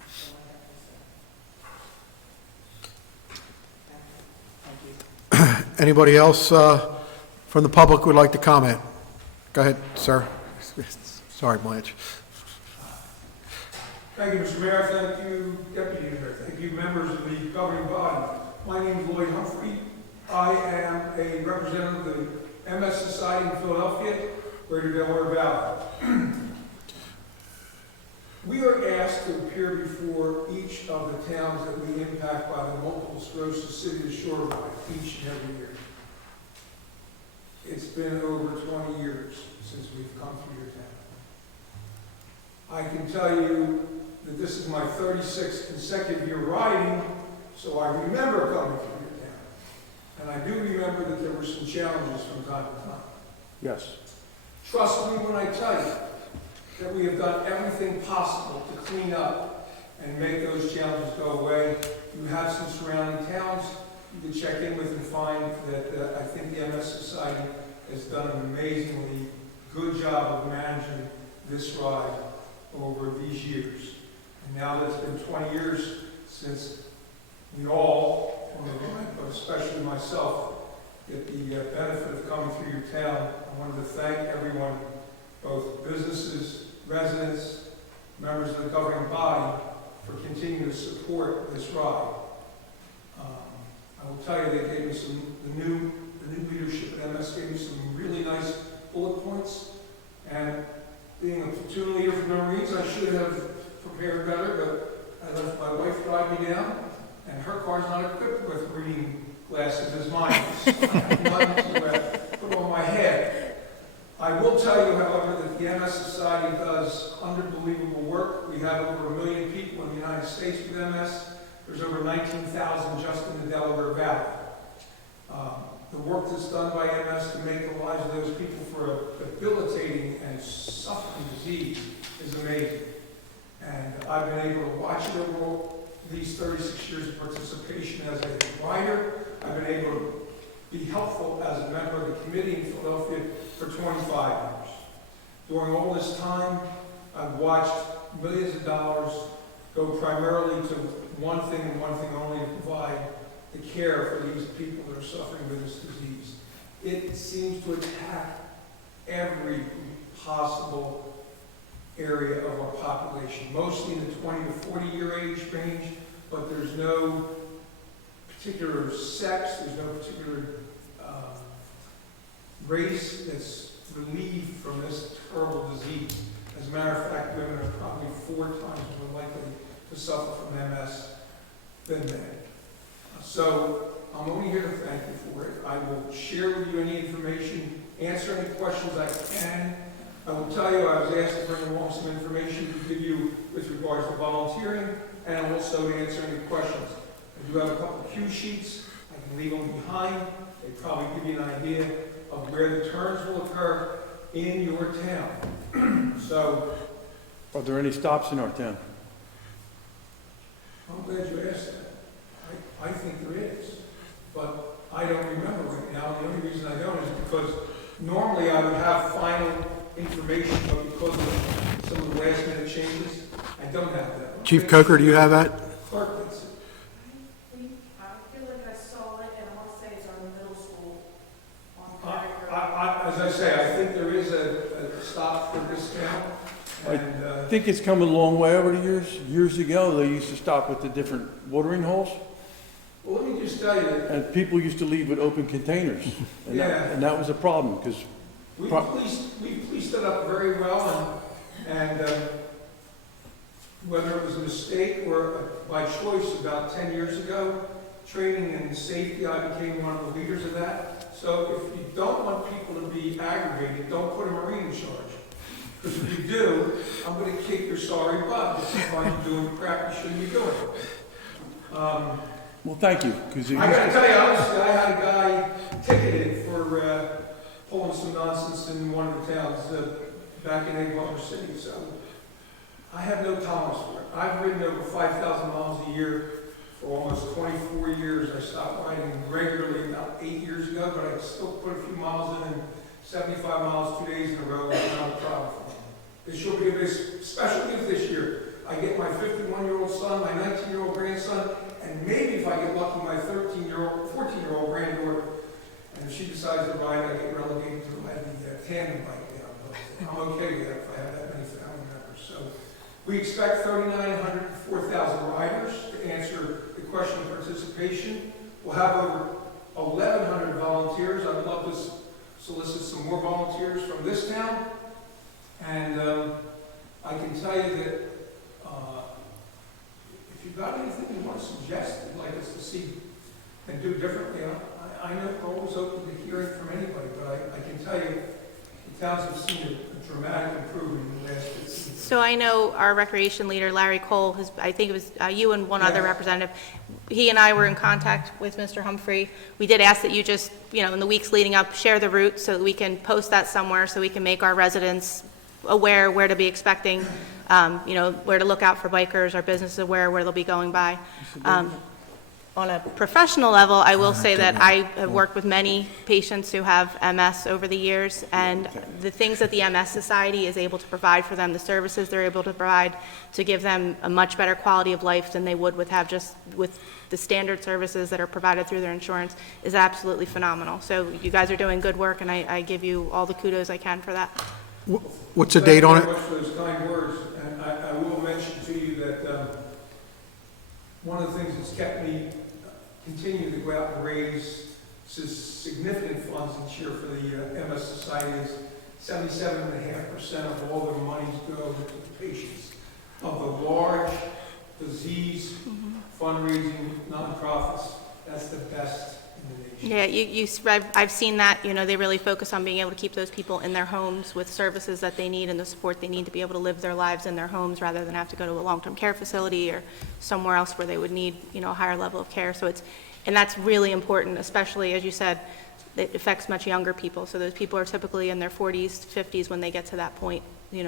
That's all I have to say. Thank you. Anybody else from the public would like to comment? Go ahead, sir. Sorry, Blanche. Thank you, Mr. Mayor. Thank you, Deputy Mayor. Thank you, members of the governing body. My name is Lloyd Humphrey. I am a representative of the MS Society in Philadelphia, Greater Delaware Valley. We are asked to appear before each of the towns that we impact by the multiple sclerosis city of Shoreline each and every year. It's been over 20 years since we've come through your town. I can tell you that this is my 36th consecutive year riding, so I remember coming through your town. And I do remember that there were some challenges from time to time. Yes. Trust me when I tell you that we have done everything possible to clean up and make those challenges go away. You have some surrounding towns you can check in with and find that I think the MS Society has done an amazingly good job of managing this ride over these years. And now that it's been 20 years since we all, on the ride, but especially myself, get the benefit of coming through your town, I wanted to thank everyone, both businesses, residents, members of the governing body, for continuing to support this ride. I will tell you, they gave me the new leadership at MS gave me some really nice bullet points, and being a platoon leader for the Marines, I should have prepared better, but I let my wife drive me down, and her car's not equipped with reading glasses as mine is. I have nothing to put on my head. I will tell you, however, that the MS Society does unbelievable work. We have over 1 million people in the United States with MS. There's over 19,000 just in the Delaware Valley. The work that's done by MS to make the lives of those people for a debilitating and suffering disease is amazing. And I've been able to watch it over all these 36 years of participation as a rider. I've been able to be helpful as a member of the committee in Philadelphia for 25 years. During all this time, I've watched millions of dollars go primarily to one thing and one thing only, to provide the care for these people that are suffering with this disease. It seems to attack every possible area of our population, mostly in the 20 to 40 year age range, but there's no particular sex, there's no particular race that's relieved from this terrible disease. As a matter of fact, women are probably 4 times more likely to suffer from MS than men. So I'm only here to thank you for it. I will share with you any information, answer any questions I can. I will tell you I was asked to bring along some information to give you with regards to volunteering and also to answer any questions. I do have a couple of cue sheets. I can leave them behind. They probably give you an idea of where the turns will occur in your town. So, Are there any stops in our town? I'm glad you asked that. I think there is, but I don't remember right now. The only reason I don't is because normally I would have final information, but because of some of the last minute changes, I don't have that. Chief Coker, do you have that? Clerk, that's it. I feel like I saw it, and I want to say it's on the middle school. As I say, I think there is a stop for this town. And, I think it's come a long way over the years. Years ago, they used to stop at the different watering holes, well, let me just tell you that and people used to leave with open containers. And, Yeah. and that was a problem, because we policed it up very well, and whether it was a mistake or by choice about 10 years ago, training and safety, I became one of the leaders of that. So if you don't want people to be aggravated, don't put a Marine in charge. Because if you do, I'm going to kick your sorry butt. This is why you're doing crap you shouldn't be doing. well, thank you. Because I got to tell you, honestly, I had a guy ticketed for pulling some nonsense in one of the towns back in Oklahoma City. So I have no tolerance for it. I've ridden over 5,000 miles a year for almost 24 years. I stopped riding regularly about 8 years ago, but I still put a few miles in, and 75 miles 2 days in a row is not a problem for me. This will be a special gift this year. I get my 51-year-old son, my 19-year-old grandson, and maybe if I get lucky, my 14-year-old granddaughter. And if she decides to ride, I get relegated to ride the tandem bike down. But I'm okay with that if I have that many family members. So We expect 3,900 to 4,000 riders to answer the question of participation. We'll have over 1,100 volunteers. I'd love to solicit some more volunteers from this town. And I can tell you that if you've got anything you want to suggest, you'd like us to see and do differently, I know we're always open to hearing from anybody, but I can tell you the towns have seen a dramatic improvement in the last 15 years. So I know our recreation leader, Larry Cole, I think it was you and one other representative, he and I were in contact with Mr. Humphrey. We did ask that you just, in the weeks leading up, share the route so that we can post that somewhere so we can make our residents aware where to be expecting, where to look out for bikers, our businesses aware where they'll be going by. On a professional level, I will say that I have worked with many patients who have MS over the years, and the things that the MS Society is able to provide for them, the services they're able to provide to give them a much better quality of life than they would with the standard services that are provided through their insurance, is absolutely phenomenal. So you guys are doing good work, and I give you all the kudos I can for that. What's the date on it? Thank you very much for those kind words, and I will mention to you that one of the things that's kept me continue to go out and raise significant funds each year for the MS Society is 77.5% of all their monies go to the patients of the large disease fundraising nonprofits. That's the best in the nation. Yeah, I've seen that, they really focus on being able to keep those people in their homes with services that they need and the support they need to be able to live their lives in their homes rather than have to go to a long-term care facility or somewhere else where they would need, a higher level of care. So and that's really important, especially, as you said, it affects much younger people. So those people are typically in their 40s, 50s when they get to that point,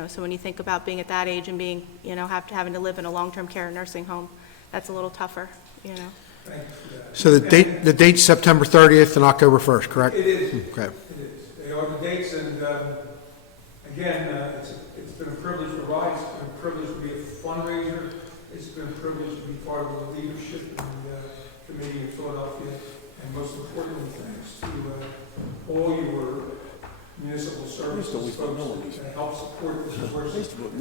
so when you think about being at that age and being, having to live in a long-term care nursing home, that's a little tougher, Thank you for that. So the date's September 30th and October 1st, correct? It is. Okay. It is. They are the dates, and again, it's been a privilege to ride. It's been a privilege to be a fundraiser. It's been a privilege to be part of the leadership in the committee in Philadelphia, and most importantly, thanks to all your municipal services folks that help support this work.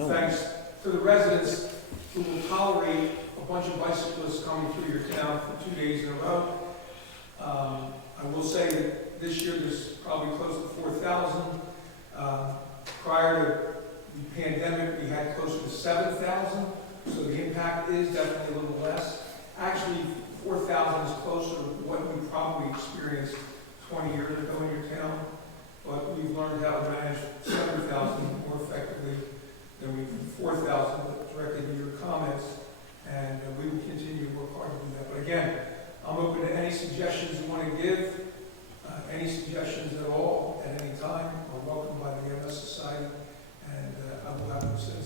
Thanks to the residents who will tolerate a bunch of bicyclists coming through your town for 2 days in a row. I will say that this year there's probably close to 4,000. Prior to the pandemic, we had closer to 7,000, so the impact is definitely a little less. Actually, 4,000 is closer to what we probably experienced 20 years ago in your town, but we've learned how to manage 7,000 more effectively than we did 4,000, directly to your comments. And we will continue to work hard to do that. But again, I'm open to any suggestions you want to give, any suggestions at all, at any time, are welcome by the MS Society, and I will have them send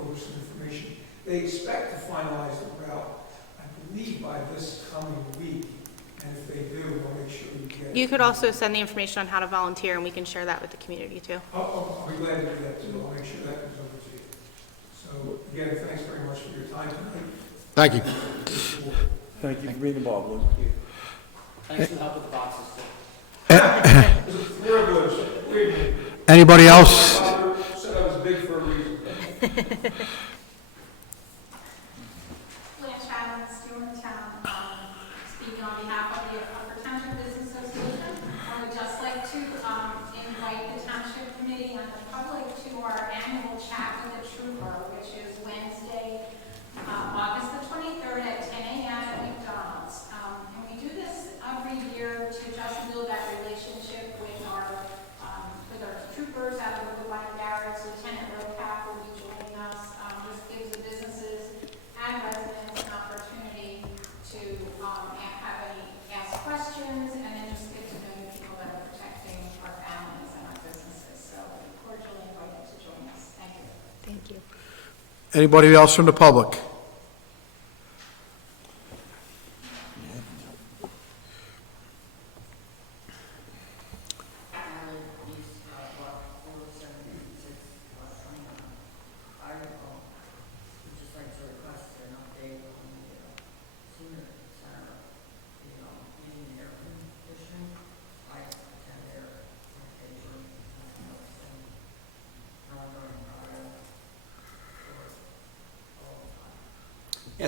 over some information. They expect to finalize the route, I believe, by this coming week, and if they do, we'll make sure you get it. You could also send the information on how to volunteer, and we can share that with the community, too. I'll be glad to do that, too. I'll make sure that comes over to you. So, again, thanks very much for your time tonight. Thank you. Thank you for being involved, Lou. Thanks for the help with the boxes, too. We're good. Anybody else? Said I was big for a reason. Blanche Adams, Town, speaking on behalf of the Upper Township Business Association. I would just like to invite the Township Committee and the public to our annual chat with the Trooper, which is Wednesday, August the 23rd at 10 a.m. at McDonald's. And we do this every year to just build that relationship with our troopers out of the White Barracks. Lieutenant Ropack will be joining us. This gives the businesses and residents an opportunity to ask questions and then just get to know the people that are protecting our families and our businesses. So cordially invited to join us. Thank you. Thank you. Anybody else from the public?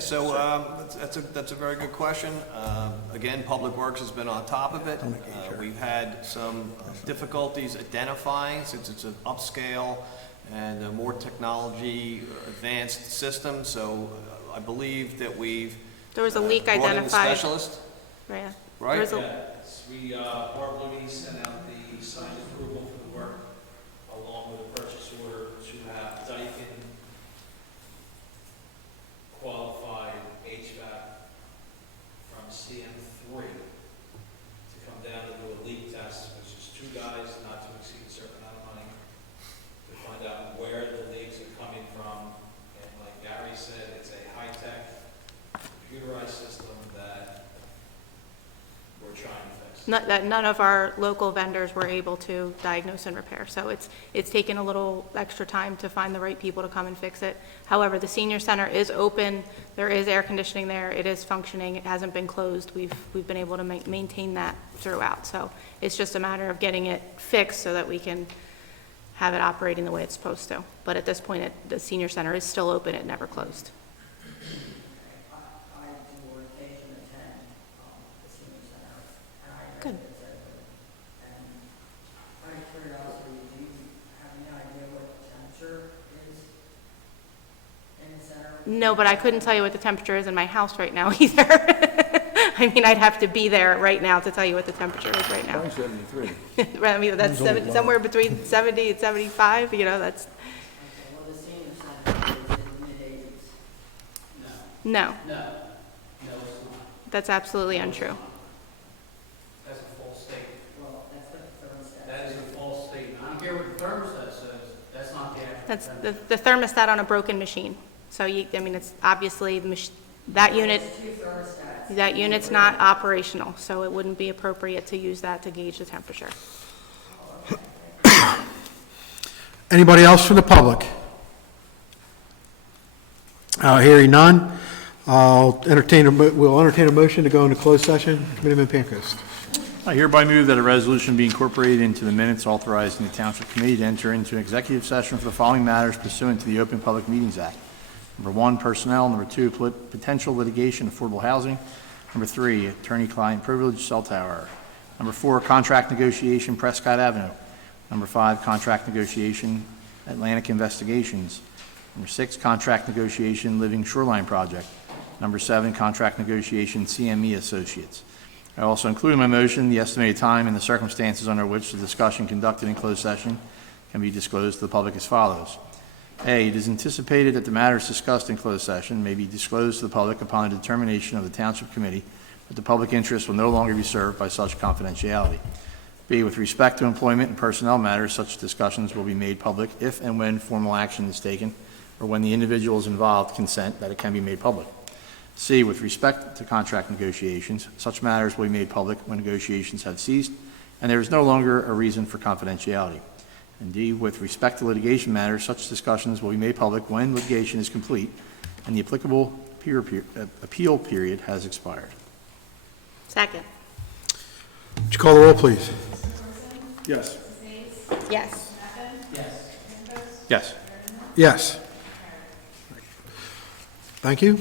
so that's a very good question. Again, Public Works has been on top of it. We've had some difficulties identifying, since it's an upscale and a more technology advanced system, so I believe that we've There was a leak brought in a identified. specialist, Right. right? There was a- Yes, we, Barb Looney sent out the signed approval for the work along with a purchase order to have Daikin qualified HVAC from CM3 to come down and do a leak test, which is 2 guys, not to exceed a certain amount of money, to find out where the leaks are coming from. And like Gary said, it's a high-tech computerized system that we're trying to fix. That none of our local vendors were able to diagnose and repair. So it's taken a little extra time to find the right people to come and fix it. However, the senior center is open, there is air conditioning there, it is functioning, it hasn't been closed. We've been able to maintain that throughout. So it's just a matter of getting it fixed so that we can have it operating the way it's supposed to. But at this point, the senior center is still open, it never closed. I do occasionally attend the senior center, and I Good. know it's open. And out of curiosity, do you have any idea what the temperature is in the center? No, but I couldn't tell you what the temperature is in my house right now either. I mean, I'd have to be there right now to tell you what the temperature is right now. Mine's 73. Right, I mean, that's somewhere between 70 and 75, you know, that's, Okay, well, the senior center is in the mid-80s. no, No, no, it's not. that's absolutely untrue. That's a false statement. Well, that's what the thermostat. That is a false statement. I don't care what the thermostat says, that's not the actual That's temperature. the thermostat on a broken machine. So I mean, it's obviously, that unit, There's 2 thermostats. that unit's not operational, so it wouldn't be appropriate to use that to gauge the temperature. Anybody else from the public? Hearing none, we'll entertain a motion to go into closed session. Committeeman Pancoast. I hereby move that a resolution be incorporated into the minutes authorizing the Township Committee to enter into an executive session for the following matters pursuant to the Open Public Meetings Act. Number 1, personnel. Number 2, potential litigation, affordable housing. Number 3, attorney-client privilege, cell tower. Number 4, contract negotiation, Prescott Avenue. Number 5, contract negotiation, Atlantic Investigations. Number 6, contract negotiation, Living Shoreline Project. Number 7, contract negotiation, CME Associates. I also include in my motion the estimated time and the circumstances under which the discussion conducted in closed session can be disclosed to the public as follows. A, it is anticipated that the matters discussed in closed session may be disclosed to the public upon a determination of the Township Committee that the public interest will no longer be served by such confidentiality. B, with respect to employment and personnel matters, such discussions will be made public if and when formal action is taken or when the individuals involved consent that it can be made public. C, with respect to contract negotiations, such matters will be made public when negotiations have ceased and there is no longer a reason for confidentiality. And D, with respect to litigation matters, such discussions will be made public when litigation is complete and the applicable appeal period has expired. Second. Would you call the roll, please? Yes. Yes. Yes. Yes. Yes. Thank you.